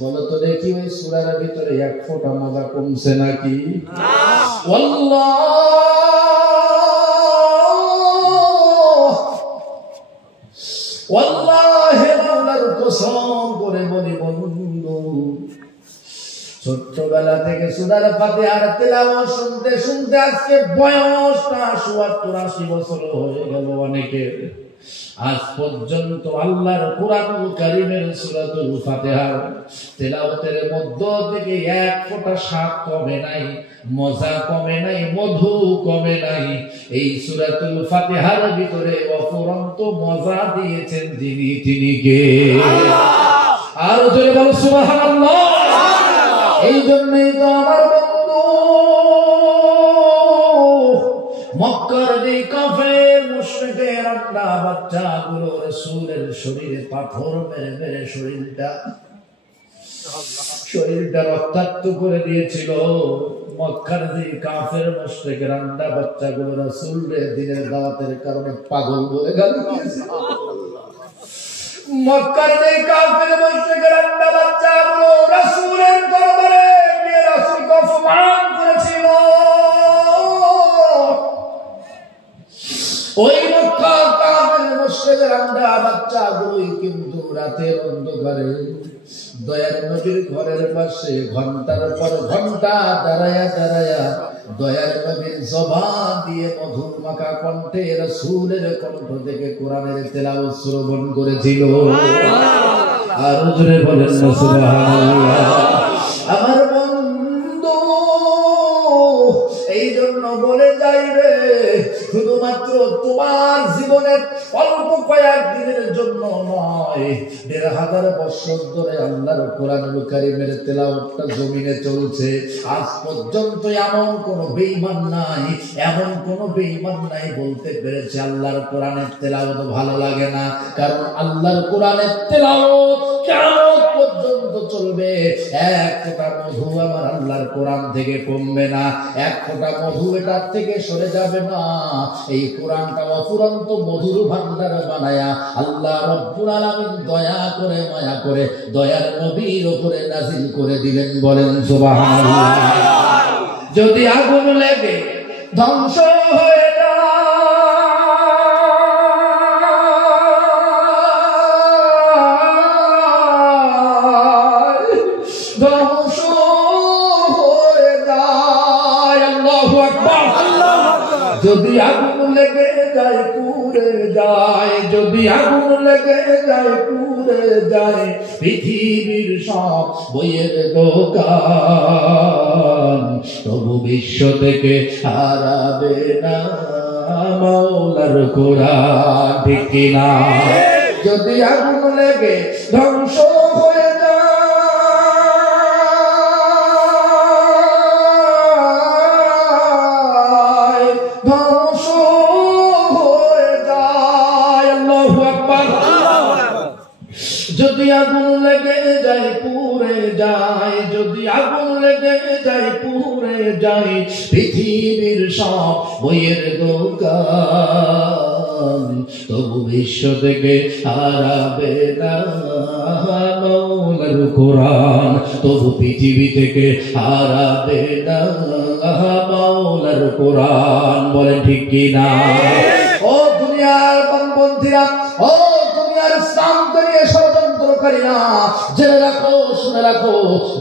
বলো তো দেখি ওই সূরার ভিতরে 1 ফোঁটা মজা কমছে নাকি? না। আল্লাহ ওয়াল্লাহি মাওলার কসম করে বলি বন্ধু, ছোট্টবেলা থেকে সূরা ফাতিহার তিলাওয়াত শুনতে শুনতে আজকে বয়সটা ৭০-৮০ বছর হয়ে গেল অনেকের। আজ পর্যন্ত আল্লাহর কোরআনুল কারীমের সূরাতুল ফাতিহার তিলাওয়াতের মধ্য থেকে এক ফোঁটা স্বাদ কমে নাই, মজা কমে নাই, মধু কমে নাই। এই সূরাতুল ফাতিহার ভিতরে অফুরন্ত মজা দিয়েছেন যিনি, তিনি কে? আর জোরে বলো সুবহানাল্লাহ। এই জন্যই তো আমার বন্ধু মক্কার যে কাফের মুশরিকের আন্ডা বাচ্চাগুলো রাসূলের শরীরে পাথর মেরে মেরে শরীরটা রক্তাক্ত করে দিয়েছিল। মক্কার যে কাফের মুশরিকের আন্ডা বাচ্চাগুলো রাসূলের দিনের দাওয়াতের কারণে পাগল বলে গালি দিয়েছে। মক্কার যে কাফের মুশরিকের আন্ডা বাচ্চাগুলো রাসূলের দরবারে গিয়ে রাসূলকে অপমান করেছিল, ওই মক্কা কাফের মুশরিকের আন্ডা বাচ্চাগুলোই কিন্তু রাতের অন্ধকারে দয়ার নবীর ঘরের পাশে ঘন্টার পর ঘন্টা দাঁড়ায়া দাঁড়ায়া দয়ার নবীর জবান দিয়ে মধুর মাখা কণ্ঠে রাসূলের কণ্ঠ থেকে কোরআনের তেলাওয়াত শ্রবণ করেছিল। আর জোরে বলেন না সুবহানাল্লাহ। আমার বন্ধু এই জন্য বলে যাই রে, শুধুমাত্র তোমার জীবনের অল্প কয়েক দিনের জন্য নয়, ১৫০০ বছর ধরে আল্লাহর কোরআনুল কারীমের তেলাওয়াতটা জমিনে চলছে। আজ পর্যন্ত এমন কোন বেঈমান নাই, এমন কোন বেঈমান নাই বলতে পেরেছে আল্লাহর কোরআনের তেলাওয়াত ভালো লাগে না। কারণ আল্লাহর কোরআনের তেলাওয়াত কিয়ামত পর্যন্ত চলবে। এক ফোঁটা মধু আমার আল্লাহর কোরআন থেকে কমবে না, এক ফোঁটা মধু এটার থেকে সরে যাবে না। এই কোরআনটা অফুরন্ত মধুর ভান্ডার বানায়া আল্লাহ রব্বুল আলামিন দয়া করে মায়া করে দয়ার নবীর উপরে নাযিল করে দিলেন। বলেন সুবহানাল্লাহ। যদি আগুন লেগে ধ্বংস হয়ে যদি আগুন লেগে যায় পুড়ে যায়, যদি আগুন লেগে যায় পুড়ে যায় পৃথিবীর সব বইয়ের দোকান, তবু বিশ্ব থেকে হারাবে না মাওলার কোরআন। ঠিক কিনা? যদি আগুন লেগে ধ্বংস হয়ে যদি আগুন লেগে যায় পুড়ে যায়, যদি আগুন লেগে যায় পুড়ে যায় পৃথিবীর সব বইয়ের দোকান, তবু বিশ্ব থেকে হারাবে না মাওলার কোরআন, তবু পৃথিবী থেকে হারাবে না মাওলার কোরআন। বলেন ঠিক কিনা? ও দুনিয়ার বামপন্থীরা, ও দুনিয়ার ইসলামকে নিয়ে ষড়যন্ত্রকারীরা, জেনে রাখো, শুনে রাখো,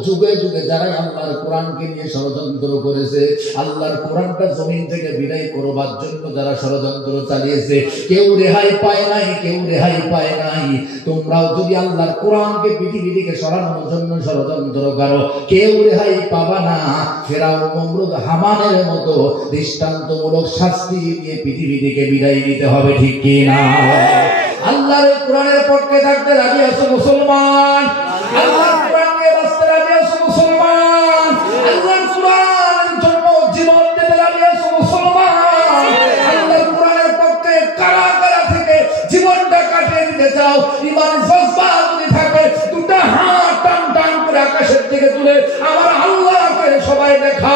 যুগে যুগে যারা আল্লাহর কোরআনকে নিয়ে ষড়যন্ত্র করেছে, আল্লাহর কোরআনটা জমিন থেকে বিদায় করবার জন্য যারা ষড়যন্ত্র চালিয়েছে, কেউ রেহাই পায় নাই, কেউ রেহাই পায় নাই। তোমরাও যদি আল্লাহর কোরআনকে পৃথিবী থেকে সরানোর জন্য ষড়যন্ত্র করো, কেউ রেহাই পাবা না। ফেরাউন, নমরুদ, হামানের মতো দৃষ্টান্তমূলক শাস্তি দিয়ে পৃথিবী থেকে বিদায় নিতে হবে। ঠিক কি না? আল্লাহর কোরআনের পক্ষে থাকতে রাজি আছো মুসলমান? আল্লাহর কোরআন নিয়ে বাঁচতে রাজি আছো মুসলমান? আল্লাহর কোরআনের জন্য জীবন দিতে রাজি আছো মুসলমান? আল্লাহর কোরআনের পক্ষে কারা কারা থেকে জীবনটা কাটিয়ে দিতে চাও? ঈমান জজবা যদি থাকে, দুটো হাত টান টান করে আকাশের দিকে তুলে আমার আল্লাহকে সবাই দেখা।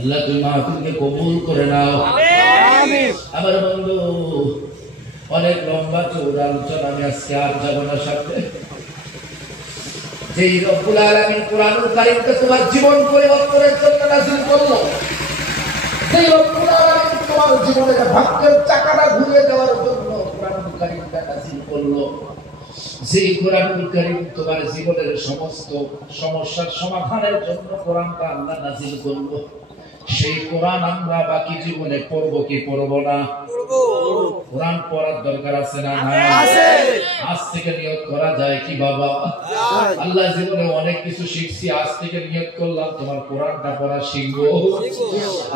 আল্লাহ তুমি মাহফিলকে কবুল করে নাও। আমিন। আমার বন্ধু অনেক লম্বা চৌড়া আলোচনা আমি আজকে আর যাব না সামনে। যেই রব্বুল আলামিন কোরআনুল কারীমকে তোমার জীবন পরিবর্তনের জন্য নাযিল করলো, যেই রব্বুল আলামিন তোমার জীবনের ভাগ্যের চাকাটা ঘুরিয়ে দেওয়ার জন্য কোরআনুল কারীমটা নাযিল করলো, যেই কোরআনুল কারীম তোমার জীবনের সমস্ত সমস্যার সমাধানের জন্য কোরআনটা আল্লাহ নাযিল করলো, সেই কোরআন আমরা বাকি জীবনে পড়ব কি পড়ব না? কোরআন পড়ার দরকার আছে না? আছে। আজ থেকে নিয়ত করা যায় কি বাবা? আল্লাহ জীবনে অনেক কিছু শিখছি, আজ থেকে নিয়ত করলাম তোমার কোরআনটা পড়া শিখবো।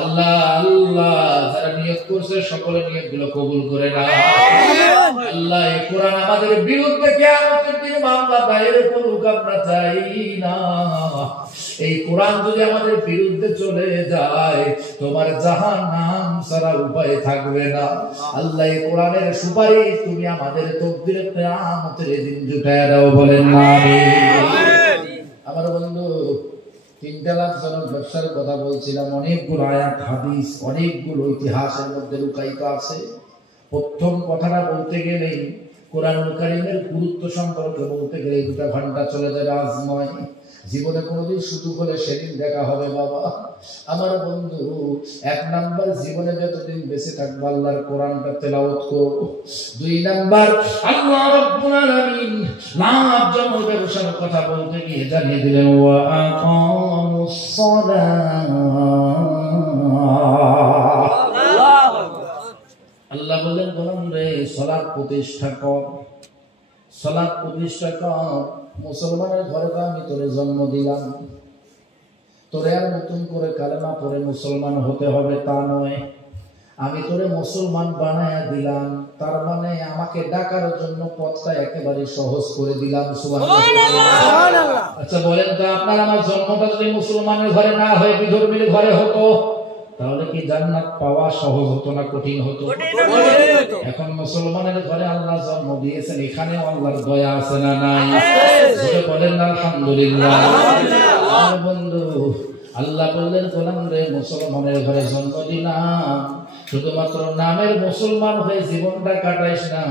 আল্লাহ আল্লাহ যারা নিয়ত করছে সকলে নিয়তগুলো কবুল করে নাও। আল্লাহ এই কোরআন আমাদের বিরুদ্ধে কিয়ামতের দিনে মামলা দায়ের করুক আমরা চাই না। এই কোরআন যদি আমাদের বিরুদ্ধে চলে যায় তোমার জাহান্নাম ছাড়া উপায় থাকবে না। আল্লাহ এই কোরআনের সুপারিশ তুমি আমাদের তকদিরে কিয়ামতের দিন জুটায় দাও, বলেন আমিন। আমার বন্ধু তিনটা লাভজনক ব্যবসার কথা বলছিলাম, অনেকগুলো আয়াত হাদিস অনেকগুলো ইতিহাসের মধ্যে লুকায়িত আছে। প্রথম কথাটা বলতে গেলেই কোরআনুল কারীমের গুরুত্ব সম্পর্কে বলতে গেলে 2 ঘন্টা চলে যাবে, আজ নয়। জীবনে কোনোদিন সুযোগ হলে সেদিন দেখা হবে বাবা। আমার বন্ধু 1 নাম্বার জীবনে যতদিন বেঁচে থাকবো আল্লাহর কোরআনটা তেলাওয়াত করব। 2 নাম্বার আল্লাহ রাব্বুল আলামিন লাভজনক ব্যবসার কথা বলতে গিয়ে জানিয়ে দিলেন ওয়া আকামুস সালাহ। আল্লাহ বলেন গোলাম রে সালাত প্রতিষ্ঠা কর, সালাত প্রতিষ্ঠা কর। মুসলমানের ঘরে তো আমি তোরে জন্ম দিলাম, তোরে আর নতুন করে কালেমা পড়ে মুসলমান হতে হবে তা নয়। আমি তোরে মুসলমান বানায়া দিলাম, তার মানে আমাকে ডাকার জন্য পথটা একেবারে সহজ করে দিলাম। সুবহানাল্লাহ। আচ্ছা বলেন তো আপনার আমার জন্মটা যদি মুসলমানের ঘরে না হয়ে বিধর্মীর ঘরে হতো তাহলে কি জান্নাত পাওয়া সহজ হতো না কঠিন হতো? এখন মুসলমানের ঘরে আল্লাহ জন্ম দিয়েছেন, এখানে আল্লাহর দয়া আছে না নাই? বলেন আলহামদুলিল্লাহ। বন্ধু আল্লাহ বললেন গোলাম রে মুসলমানের ঘরে জন্ম দিলাম, শুধুমাত্র নামের মুসলমান হয়ে জীবনটা কাটাইস না,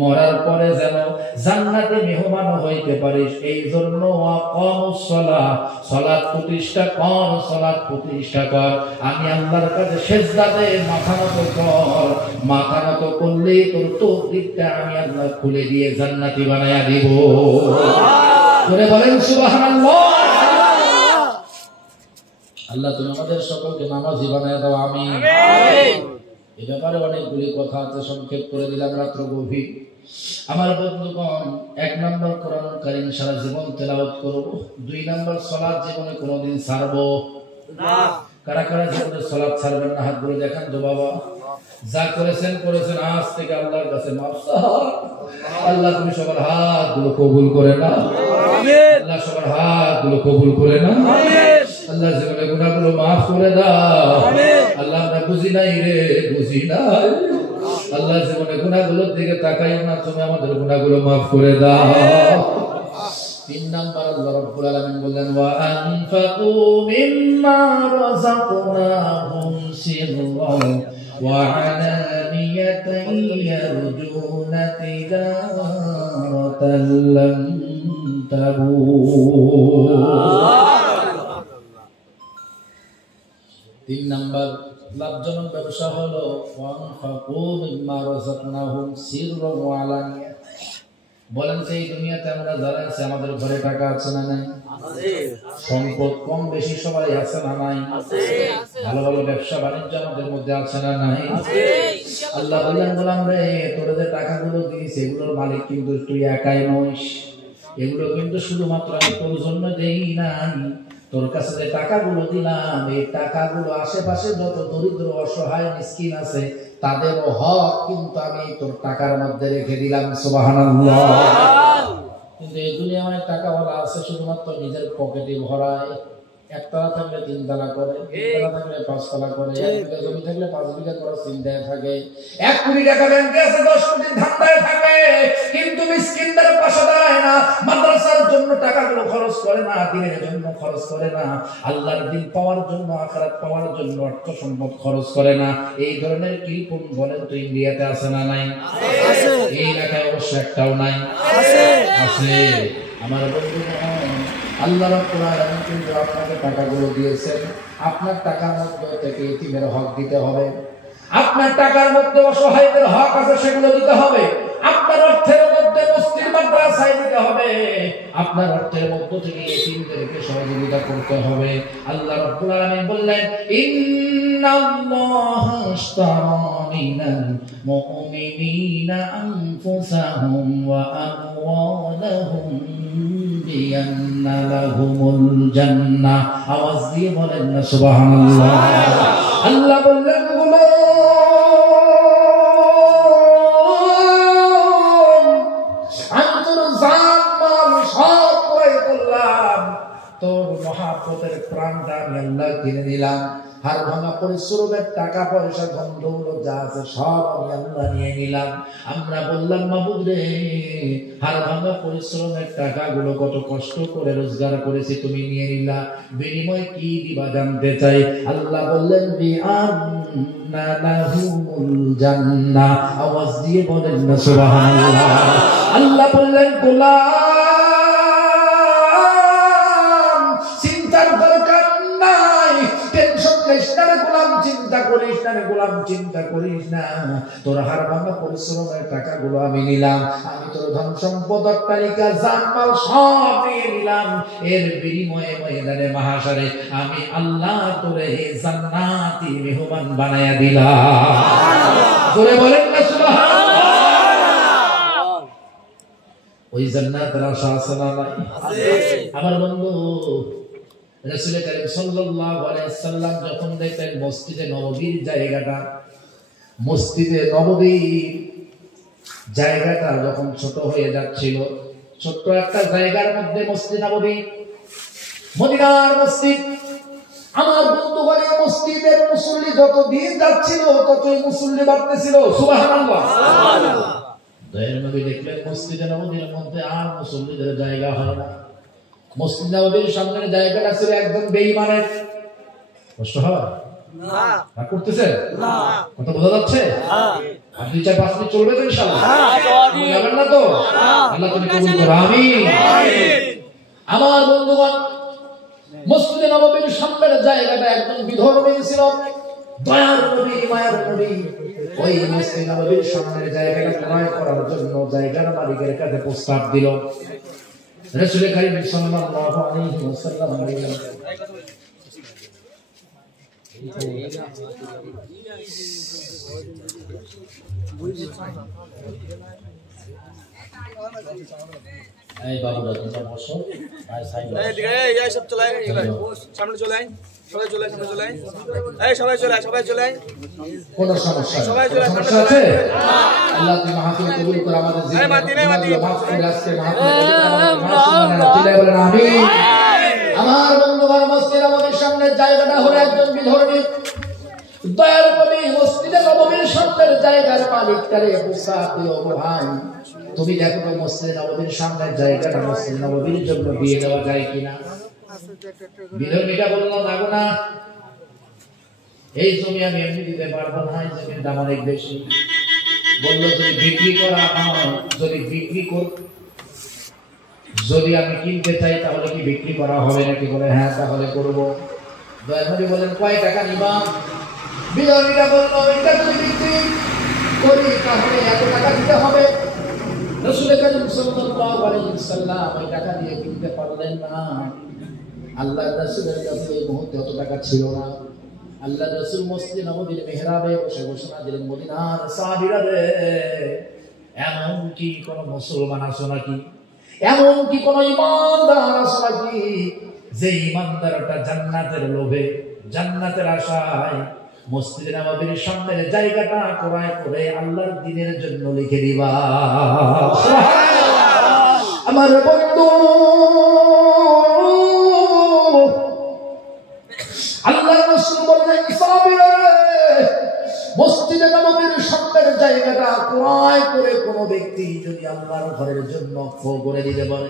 মরার পরে যেন জান্নাতে মেহমান হইতে পারিস। এই জন্য আকামুস সালাহ, সালাত প্রতিষ্ঠা কর, সালাত প্রতিষ্ঠা কর। আমি আল্লাহর কাছে সিজদা দে, মাথা নত কর। মাথা নত করলে তোর তকদীরটা আমি আল্লাহ খুলে দিয়ে জান্নাতি বানায়া দিব। করে বলেন সুবহানাল্লাহ। আল্লাহ তুমি আমাদের সকলকে নামাজি বানায় দাও, আমিন। এই ব্যাপারে অনেকগুলি কথা আছে, সংক্ষেপ করে দিলাম, রাত্র গভীর। আমার বন্ধুগণ 1 নম্বর কোরআনুল কারীম সারা জীবন তেলাওয়াত করব। 2 নম্বর সালাত জীবনে কোনোদিন ছাড়বো না। কারা কারা জীবনে সালাত ছাড়বেন না হাত ধরে দেখান তো বাবা। যা করেছেন করেছেন, আজ থেকে আল্লাহর কাছে মাফ চাও। আল্লাহ তুমি সবার হাতগুলো কবুল করে নাও, আমিন। আল্লাহ সবার হাতগুলো কবুল করে নাও, আমিন। আল্লাহ জীবনের গুনাহগুলো মাফ করে দাও, আমিন। আল্লাহ আমরা বুঝি নাই রে, বুঝি নাই। আল্লাহ জীবনের গুনাহগুলোর দিকে তাকাইও না, তুমি আমাদের গুনাহগুলো মাফ করে দাও। 3 নাম্বার আল্লাহ রাব্বুল আলামিন বললেন ওয়া আনফাকু মিম্মা রাযাকনাহুম সিররান ওয়া আলানিয়াতান ইয়ারজুনা তিজারাতান লান তাবুর। 3 নাম্বার লাভজনক ব্যবসা হলো ওয়ানফাকু মিম্মা রাযাকনাহুম সিররান ওয়া আলানিয়া। বলেন তো এই দুনিয়াতে আমরা যারা আছে আমাদের ঘরে টাকা আছে না নাই? আছে। সম্পদ কম বেশি সবাই আছে না নাই? আছে। ভালো ভালো ব্যবসা বাণিজ্য আমাদের মধ্যে আছে না নাই? আছে। আল্লাহ বলেন গোলাম রে তোরে যে টাকাগুলো দিয়েছি এগুলোর মালিক কিন্তু তুই একাই নইস। এগুলো কিন্তু শুধুমাত্র আমি তোর জন্য দেই নাই। তোর কাছে যে টাকাগুলো দিলাম এই টাকাগুলো আশেপাশে যত দরিদ্র অসহায় মিসকিন আছে তাদের হক কিন্তু আমি তোর টাকার মধ্যে রেখে দিলাম। সুবহানাল্লাহ। কিন্তু এই দুনিয়ায় অনেক টাকাওয়ালা আছে শুধুমাত্র নিজের পকেটে ভরায়, একতলা থাকলে 3 তলা করে, 3 তলা থাকলে 5 তলা করে, 1 বিঘা জমি থাকলে 5 বিঘা করার চিন্তায় থাকে। 1 কোটি টাকা ব্যাংকে আছে, 10 কোটি ধান্দায় থাকে, কিন্তু মিসকিনদের পাশে দাঁড়ায় না, মাদ্রাসার জন্য টাকাগুলো খরচ করে না, দিনের জন্য খরচ করে না, আল্লাহর দিন পাওয়ার জন্য, আখিরাত পাওয়ার জন্য অর্থ সম্পদ খরচ করে না। এই ধরনের কৃপণ বলেন তো ইন্ডিয়াতে আছে না নাই? আছে। এই এলাকায় অবশ্য একটাও নাই? আছে। আছে। আমার বন্ধুগণ, আল্লাহ রাব্বুল আলামিন কিন্তু আপনাকে টাকাগুলো দিয়েছেন, আপনার টাকার মধ্যে থেকে ইতিমের হক দিতে হবে, আপনার টাকার মধ্যে অসহায়দের হক আছে সেগুলো দিতে হবে, আপনার অর্থের মধ্যে মসজিদ মাদ্রাসায় দিতে হবে, আপনার অর্থের মধ্য থেকে ইতিমদেরকে সহযোগিতা করতে হবে। আল্লাহ রাব্বুল আলামিন বললেন, ইন্নাল্লাহা আশতারা মিনাল মুমিনিনা আনফুসাহুম ওয়া আমওয়ালাহুম বিআন্না লাহুমুল জান্নাহ। আওয়াজ দিয়ে বলেন না সুবহানাল্লাহ। আল্লাহ বললেন, তোর মহাপতের প্রাণটা আমি আল্লাহ কিনে নিলাম, হাড় ভাঙা পরিশ্রমের টাকা পয়সা ধন দৌলত যা আছে সব আমি আল্লাহ নিয়ে নিলাম। আমরা বললাম, মাবুদ রে, হাড় ভাঙা পরিশ্রমের টাকাগুলো কত কষ্ট করে রোজগার করেছি, তুমি নিয়ে নিলা, বিনিময় কি দিবা জানতে চাই। আল্লাহ বললেন, বিআন্না লাহুমুল জান্নাহ। আওয়াজ দিয়ে বলেন না সুবহানাল্লাহ। আল্লাহ বললেন, চিন্তা করিস না, তোর হাড় ভাঙা পরিশ্রমের টাকাগুলো আমি নিলাম, আমি তোর ধন সম্পদ অট্টালিকা জানমাল সব নিয়ে নিলাম, এর বিনিময়ে ময়দানে মাহশারে আমি আল্লাহ তোরে জান্নাতি মেহমান বানায়া দিলাম। জোরে বলেন না সুবহানাল্লাহ। ওই জান্নাতের আশা আছে না নাই? আছে। আমার বন্ধু রাসূল কারীম সাল্লাল্লাহু আলাইহি সাল্লাম যখন দেখলেন মসজিদে নববীর জায়গাটা, মসজিদে নববীর জায়গাটা যখন ছোট হয়ে যাচ্ছিল, ছোট্ট একটা জায়গার মধ্যে মসজিদ নববী, মদিনার মসজিদ, আমার বন্ধুগণ, মসজিদের মুসল্লি যত দিন যাচ্ছিল ততই মুসল্লি বাড়তেছিল। সুবহানাল্লাহ, সুবহানাল্লাহ। দয়ার নবী দেখলেন মসজিদে নববীর মধ্যে আর মুসল্লিদের জায়গা হয় না। মসজিদ নববীর সামনের জায়গাটা ছিল একদম বেঈমানের। কষ্ট হয় না? না করতেছে না? কথা বোঝা যাচ্ছে? হ্যাঁ। আপনি 4-5 মিনিট চলবে তো ইনশাআল্লাহ? হ্যাঁ, যাবেন না তো? আল্লাহ তুমি কবুল করো, আমিন। আমার বন্ধুগণ, মসজিদে নববীর সামনের জায়গাটা একদম বিধর্মী ছিল। দয়ার নবী, মায়ার নবী ওই মসজিদ নববীর সামনের জায়গাটা ক্রয় করার জন্য জায়গার মালিকের কাছে প্রস্তাব দিল। রাসূল কারীম সাল্লাল্লাহু আলাইহি ওয়াসাল্লাম বললেন, এই বাবুরা তোমরা বসো, আর সাইড এই দিকে এই সব চলে আয়, সামনে চলে আয়, সবাই চলে আয়, সামনে চলে আয়, এই সবাই চলে আয়, সবাই চলে আয়। কোন সমস্যা? সবাই চলে আয়, সমস্যা আছে? আল্লাহ তুমি মাহফিল কবুল করে আমাদের জীবনে মাফ করে আজকে মাহফিল বলেন আমিন। আমার বন্ধুগণ, মসজিদ নববীর সামনের জায়গাটা হলো একজন বিধর্মী। দয়ার নবী মসজিদে নববীর সামনের জায়গার মালিকটারে প্রস্তাব দিল, ভাই তুমি দেখো তো মসজিদে নববীর সামনের জায়গাটা মসজিদ নববীর জন্য দিয়ে দেওয়া যায় কিনা। বিধর্মীটা বলল, না গো না, এই জমি আমি এমনি দিতে পারবো না, এই জমির দাম অনেক বেশি। বললো, যদি বিক্রি করা হয়, যদি আমি কিনতে চাই তাহলে কি বিক্রি করা হবে নাকি? বলে হ্যাঁ, তাহলে করবো। দয়ানবী বলেন, কয় টাকা নিবা? বিধর্মীটা বলল, এটা যদি বিক্রি করি তাহলে এত টাকা দিতে হবে। রাসূল কারীম সাল্লাল্লাহু আলাইহি ওয়াসাল্লাম ওই টাকা দিয়ে কিনতে পারলেন না। আল্লাহর রাসূলের কাছে এই মুহূর্তে অত টাকা ছিল না। আল্লাহর রাসূল মসজিদে নববীর মিহরাবে বসে ঘোষণা দিলেন, মদিনার সাহাবীরা রে, এমন কি কোন মুসলমান আছো নাকি, এমন কি কোন ঈমানদার আছো নাকি যে ঈমানদারটা জান্নাতের লোভে, জান্নাতের আশায় মসজিদে নববীর সামনের জায়গাটা ক্রয় করে আল্লাহর দ্বীনের জন্য লিখে দিবা? আমার বন্ধু, জায়গাটা ক্রয় করে কোনো ব্যক্তি যদি আল্লাহর ঘরের জন্য করে দিতে পারে,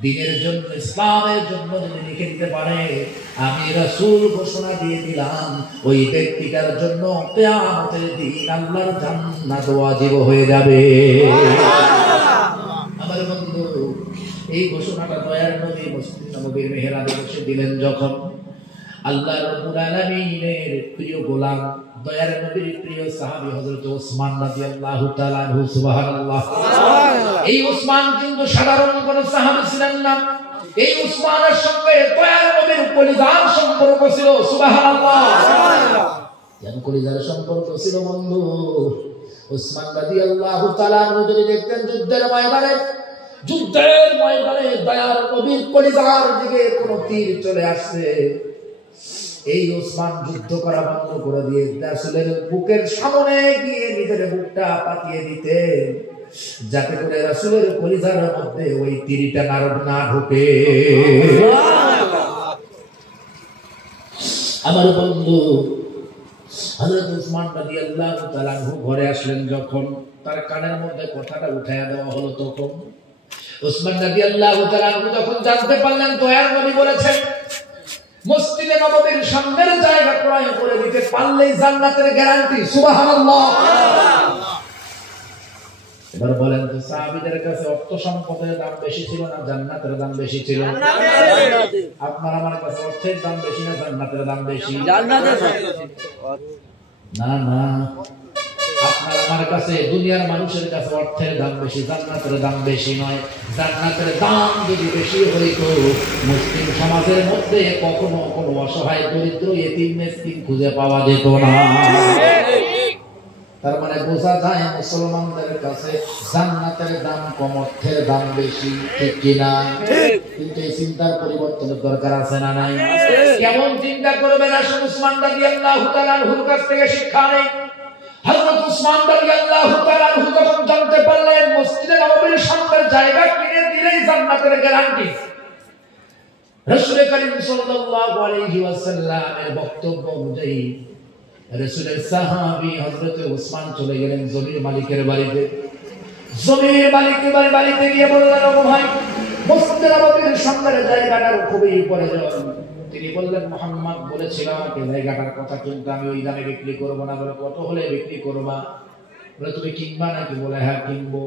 দ্বীনের জন্য, ইসলামের জন্য যদি লিখে দিতে পারে, আমি রাসূল ঘোষণা দিয়ে দিলাম ওই ব্যক্তিটার জন্য কিয়ামতের দিন আল্লাহর জান্নাত ওয়াজিব হয়ে যাবে। আমার বন্ধু, এই ঘোষণাটা দয়ার নবী মসজিদ নববীর মেহরাবে বসে দিলেন যখন। আল্লাহ রাব্বুল আলামিনের প্রিয় গোলাম, দয়ার নবীর প্রিয় সাহাবী হযরত ওসমান রাদিয়াল্লাহু তাআলা আনহু, সুবহানাল্লাহ। এই ওসমান কিন্তু সাধারণ কোন সাহাবী ছিলেন না। এই ওসমানের সঙ্গে দয়ার নবীর কলিজার সম্পর্ক ছিল, সুবহানাল্লাহ। যেন কলিজার সম্পর্ক ছিল বন্ধু। ওসমান রাদিয়াল্লাহু তাআলা আনহু যদি দেখতেন যুদ্ধের ময়দানে দয়ার নবীর কলিজার দিকে কোন তীর চলে আসছে, এই ওসমান যুদ্ধ করা বন্ধ করে দিয়ে রাসূলের বুকের সামনে গিয়ে নিজের বুকটা পাতিয়ে দিতে, যাতে করে রাসূলের কলিজার মধ্যে ওই তীরটা না ঢোকে। আমার বন্ধু হযরত ওসমান রাদিয়াল্লাহু তাআলা আনহু ঘরে আসলেন যখন, তার কানের মধ্যে কথাটা উঠায়া দেওয়া হলো, তখন ওসমান রাদিয়াল্লাহু তাআলা আনহু যখন জানতে পারলেন দয়ার নবী বলেছেন মসজিদে নববীর সামনের জায়গা ক্রয় করে দিতে পারলেই জান্নাতের গ্যারান্টি, সুবহানাল্লাহ। এবার বলেন তো, সাহাবীদের কাছে অর্থ সম্পদের দাম বেশি ছিল না জান্নাতের দাম বেশি ছিল? আপনার আমার কাছে অর্থের দাম বেশি না জান্নাতের দাম বেশি? না না, আপনার আমার কাছে, দুনিয়ার মানুষের কাছে অর্থের দাম বেশি, জান্নাতের দাম বেশি নয়। জান্নাতের দাম যদি বেশি হইতো, মুসলিম সমাজের মধ্যে কখনো কোনো অসহায় দরিদ্র ইতিম মিসকিন খুঁজে পাওয়া যেত না। তার মানে বোঝা যায় মুসলমানদের কাছে জান্নাতের দাম কম, অর্থের দাম বেশি, ঠিক কিনা? কিন্তু এই চিন্তার পরিবর্তনের দরকার আছে না নাই? কেমন চিন্তা করবেন? আসুন ওসমান রাদিয়াল্লাহু তাআলা আনহুর কাছ থেকে শিক্ষা নেই। হযরত ওসমান রাদিয়াল্লাহু তাআলা আনহু যখন জানতে পারলেন মসজিদে নববীর সামনের জায়গা কিনে দিলেই জান্নাতের গ্যারান্টি, রাসূল করিম সাল্লাল্লাহু আলাইহি ওয়াসাল্লামের বক্তব্য অনুযায়ী রাসূলের সাহাবী হযরত ওসমান চলে গেলেন জমির মালিকের বাড়িতে। জমির মালিকের বাড়িতে গিয়ে বললেন, ও ভাই, মসজিদে নববীর সামনের জায়গাটার খুবই প্রয়োজন। তিনি বললেন, মুহাম্মদ বলেছিল আমাকে জায়গাটার কথা, কিন্তু আমি ওই দামে বিক্রি করবো না। বলে, কত হলে বিক্রি করবা? বলে, তুমি কিনবা নাকি? বলে, হ্যাঁ কিনবো।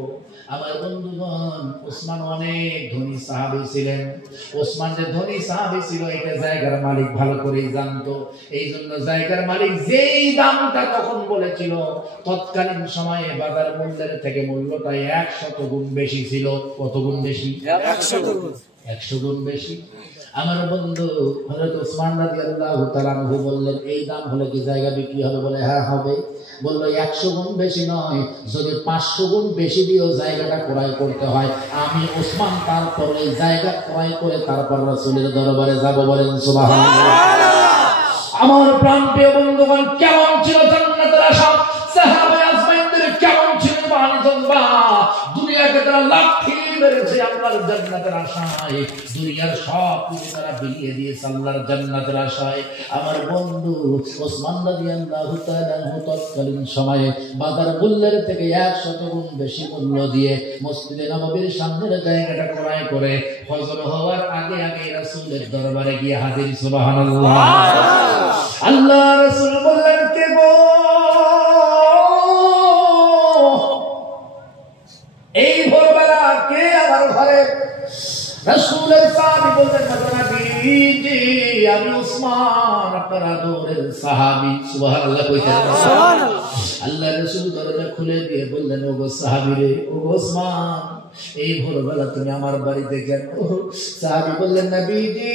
আমার বন্ধুগণ, ওসমান অনেক ধনী সাহাবী ছিলেন। ওসমান যে ধনী সাহাবী ছিল এটা জায়গার মালিক ভালো করেই জানতো। এই জন্য জায়গার মালিক যেই দামটা তখন বলেছিল, তৎকালীন সময়ে বাজার মূল্যের থেকে মূল্যটা 100 গুণ বেশি ছিল। কত গুণ বেশি? 100 গুণ বেশি। আমার বন্ধু হযরত ওসমান রাদিয়াল্লাহু তাআলা আনহু বললেন, এই দাম হলে কি জায়গা বিক্রি হবে? বলে, হ্যাঁ হবে। বলল, 100 গুণ বেশি নয়, যদি 500 গুণ বেশি দিয়েও জায়গাটা ক্রয় করতে হয়, আমি ওসমান তারপর এই জায়গা ক্রয় করে তারপর রাসূলের দরবারে যাব। বলেন সুবহানাল্লাহ। আমার প্রাণপ্রিয় বন্ধুগণ, কেমন ছিল জান্নাতের আশা? সাহাবায়ে আজমাইনদের কেমন ছিল বাণিজ্যবা? দুনিয়াকে তারা লাঠি মেরেছে আল্লাহর জান্নাতের আশায়, দুনিয়ার সব কিছু তারা বিলিয়ে দিয়েছে আল্লাহর জান্নাতের আশায়। আমার বন্ধু ওসমান রাদিয়াল্লাহু তাআলা আনহু তৎকালীন সময়ে বাজার মূল্যের থেকে 100 গুণ বেশি মূল্য দিয়ে মসজিদে নববীর সামনের জায়গাটা ক্রয় করে ফজর হওয়ার আগে আগে রাসূলের দরবারে গিয়ে হাজির। সুবহানাল্লাহ। আল্লাহ রাসূল বললেন, কে গো? এই ভোরবেলা কে আমার ঘরে? রাসূলের সাহাবী বললেন, নবী, আমি ওসমান, আপনার আদরের সাহাবী। সুবহানাল্লাহ কইতে সুবহানাল্লাহ। আল্লাহ রাসূল দরজা খুলে দিয়ে বললেন, ওগো সাহাবী রে, ওগো ওসমান, এই ভোরবেলা তুমি আমার বাড়িতে কেন? সাহাবী বললেন, নবীজি,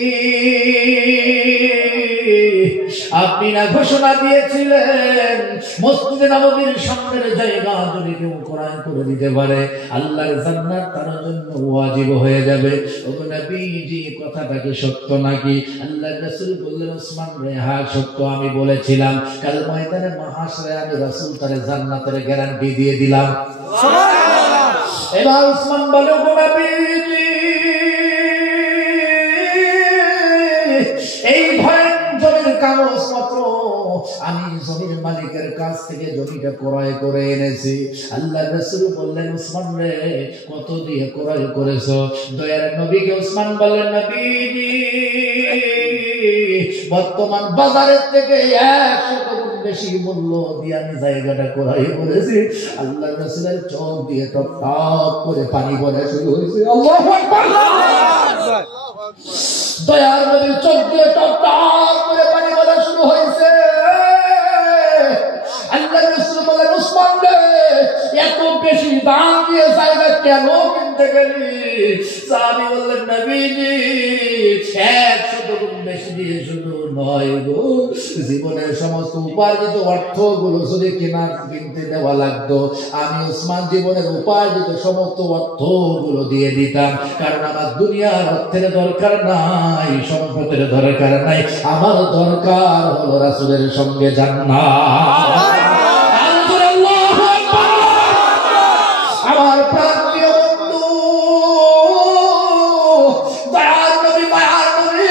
আপনি না ঘোষণা দিয়েছিলেন মসজিদে নববীর সামনের জায়গা যদি কেউ ক্রয় করে দিতে পারে আল্লাহর জান্নাত তার জন্য ওয়াজিব হয়ে যাবে। ওগো নবীজি, কথাটা কি সত্য নাকি? আল্লাহর রাসূল বললেন, ওসমান রে, হ্যাঁ সত্য, আমি বলেছিলাম কাল ময়দানে মাহশরে আমি রাসূল তার জান্নাতের গ্যারান্টি দিয়ে দিলাম। সুবহানাল্লাহ। এবার ওসমান বলে, ওগো নবীজি, এই ভয়ের জমির কাগজপত্র আমি জমির মালিকের কাছ থেকে জমিটা ক্রয় করে এনেছি। আল্লাহ রাসূল বললেন, ওসমান রে কত দিয়ে ক্রয় করেছো? দয়ার নবীকে ওসমান বললেন, নবীজি বর্তমান বাজারের থেকে 100 গুণ বেশি মূল্য দিয়ে আমি জায়গাটা ক্রয় করেছি। আল্লাহ রাসূলের চোখ দিয়ে টপ টপ করে পানি পড়া শুরু হয়েছে। আল্লাহু আকবার। দয়ার নবীর চোখ দিয়ে টপ টপ করে পানি পড়া শুরু হয়েছে। আল্লাহ রাসূল বলেন, ওসমান রে এত বেশি দাম দিয়ে জায়গা কেন কিনতে গেলি? সাহাবী বললেন, নবীজি 100 গুণ বেশি দিয়ে শুধু নয় গো, জীবনের সমস্ত উপার্জিত অর্থগুলো যদি কিনতে দেওয়া লাগতো, আমি ওসমান জীবনের উপার্জিত সমস্ত অর্থগুলো দিয়ে দিতাম। কারণ আমার দুনিয়ার অর্থের দরকার নাই, সম্পদের দরকার নাই, আমার দরকার হলো রাসূলের সঙ্গে জান্নাত। আমার প্রিয় বন্ধু, দয়ার নবী মায়ার নবী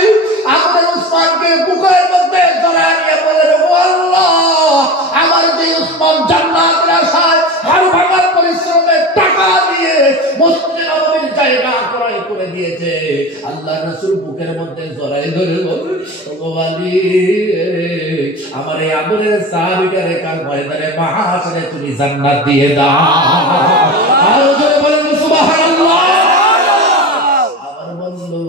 আমাদের উসমানকে বুকের মধ্যে জড়ায় নিয়ে বলেন, ও আল্লাহ, আমার যে উসমান জান্নাতের আশায় হাড় ভাঙার পরিশ্রমে টাকা দিয়ে মসজিদে নববীর জায়গা ক্রয় করে দিয়েছে, আল্লাহ রাসূল বুকের মধ্যে জড়ায় ধরে বলেন, ও আলী, আমার এই আদরের সাহাবীটারে কাল ময়দানে মাহশরে তুমি জান্নাত দিয়ে দাও। আর জোরে বলেন সুবহানাল্লাহ। আমার বন্ধু,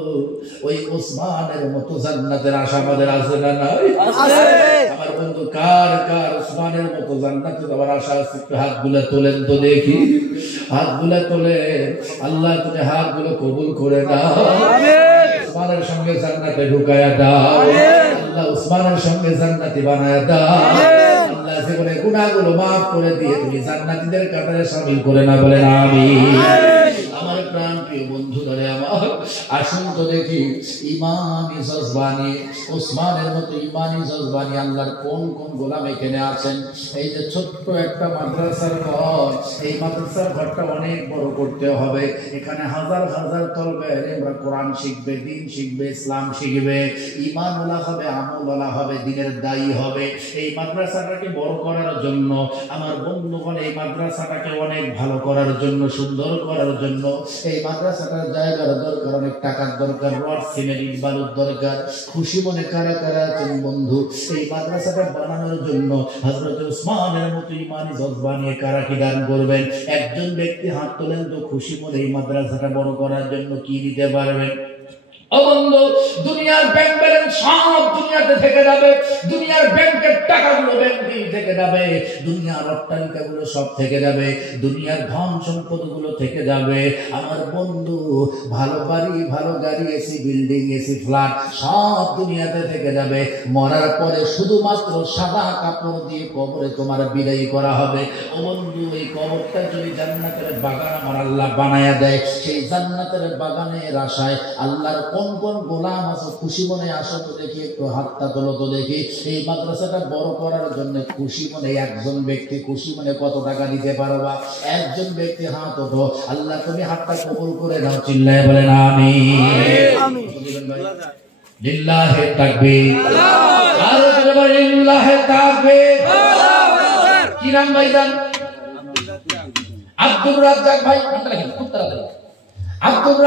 ওই ওসমানের মতো জান্নাতের আশা আমাদের আছে না নাই? আছে। আমার বন্ধু, কার কার ওসমানের মতো জান্নাতে যাওয়ার আশা আছে? একটু হাতগুলো তোলেন তো দেখি, হাতগুলো তোলেন। আল্লাহ তুমি হাতগুলো কবুল করে নাও, আমিন। ওসমানের সঙ্গে জান্নাতে ঢুকায়া দাও, আল্লাহ ওসমানের সঙ্গে জান্নাতি বানায়া দাও, আল্লাহ জীবনের গুনাহগুলো মাফ করে দিয়ে তুমি জান্নাতীদের কাতারে শামিল করে না, বলেন আমিন। আমার প্রাণ প্রিয় বন্ধু ধরে আমার, আসুন তো দেখি ইমানি জজবানি, ওসমানের মতো ইমানি জজবানি আল্লাহর কোন কোন গোলাম এখানে আছেন। এই যে ছোট্ট একটা মাদ্রাসার ঘর, এই মাদ্রাসার ঘরটা অনেক বড় করতে হবে। এখানে হাজার হাজার তলবে আমরা কোরআন শিখবে, দিন শিখবে, ইসলাম শিখবে, ঈমানওয়ালা হবে, আমলওয়ালা হবে, দিনের দায়ী হবে। এই মাদ্রাসাটাকে বড় করার জন্য আমার বন্ধুগণ, এই মাদ্রাসাটাকে অনেক ভালো করার জন্য, সুন্দর করার জন্য এই মাদ্রাসাটার জায়গার দরকার, অনেক টাকার দরকার, রড সিমেন্ট ইট বালুর দরকার। খুশি মনে কারা কারা আছেন বন্ধু এই মাদ্রাসাটা বানানোর জন্য হযরত ওসমানের মতো ইমানি জজবা নিয়ে কারা কি দান করবেন? একজন ব্যক্তি হাত তোলেন তো, খুশি মনে এই মাদ্রাসাটা বড় করার জন্য কি দিতে পারবেন? ও বন্ধু, দুনিয়ার ব্যাংক ব্যালেন্স সব দুনিয়াতে থেকে যাবে, দুনিয়ার ব্যাংকের টাকাগুলো ব্যাংকে থেকে যাবে, দুনিয়ার অট্টালিকাগুলো সব থেকে যাবে, দুনিয়ার ধন সম্পদগুলো থেকে যাবে। আমার বন্ধু, ভালো বাড়ি, ভালো গাড়ি, এসি বিল্ডিং, এসি ফ্ল্যাট সব দুনিয়াতে থেকে যাবে। মরার পরে শুধুমাত্র সাদা কাপড় দিয়ে কবরে তোমার বিদায় করা হবে। ও বন্ধু, এই কবরটা যদি জান্নাতের বাগান আমার আল্লাহ বানায়া দেয়, সেই জান্নাতের বাগানের আশায় আল্লাহর কোন কোন গোলাম আছে খুশি মনে আসো তো দেখি, একটু হাতটা তোলো তো দেখি। এই মাদ্রাসাটা বড় করার জন্য খুশি মনে একজন ব্যক্তি খুশি মনে কত টাকা দিতে পারবা? একজন ব্যক্তি হাত ওঠো, আল্লাহ তুমি হাতটা কবুল করে নাও, চিল্লায় বলেন আমিন। লিল্লাহি তাকবীর, আর জোরে বলেন লিল্লাহি তাকবীর। কি নাম ভাইজান? আব্দুর রাজ্জাক ভাই, খুব তাড়াতাড়ি আব্দুর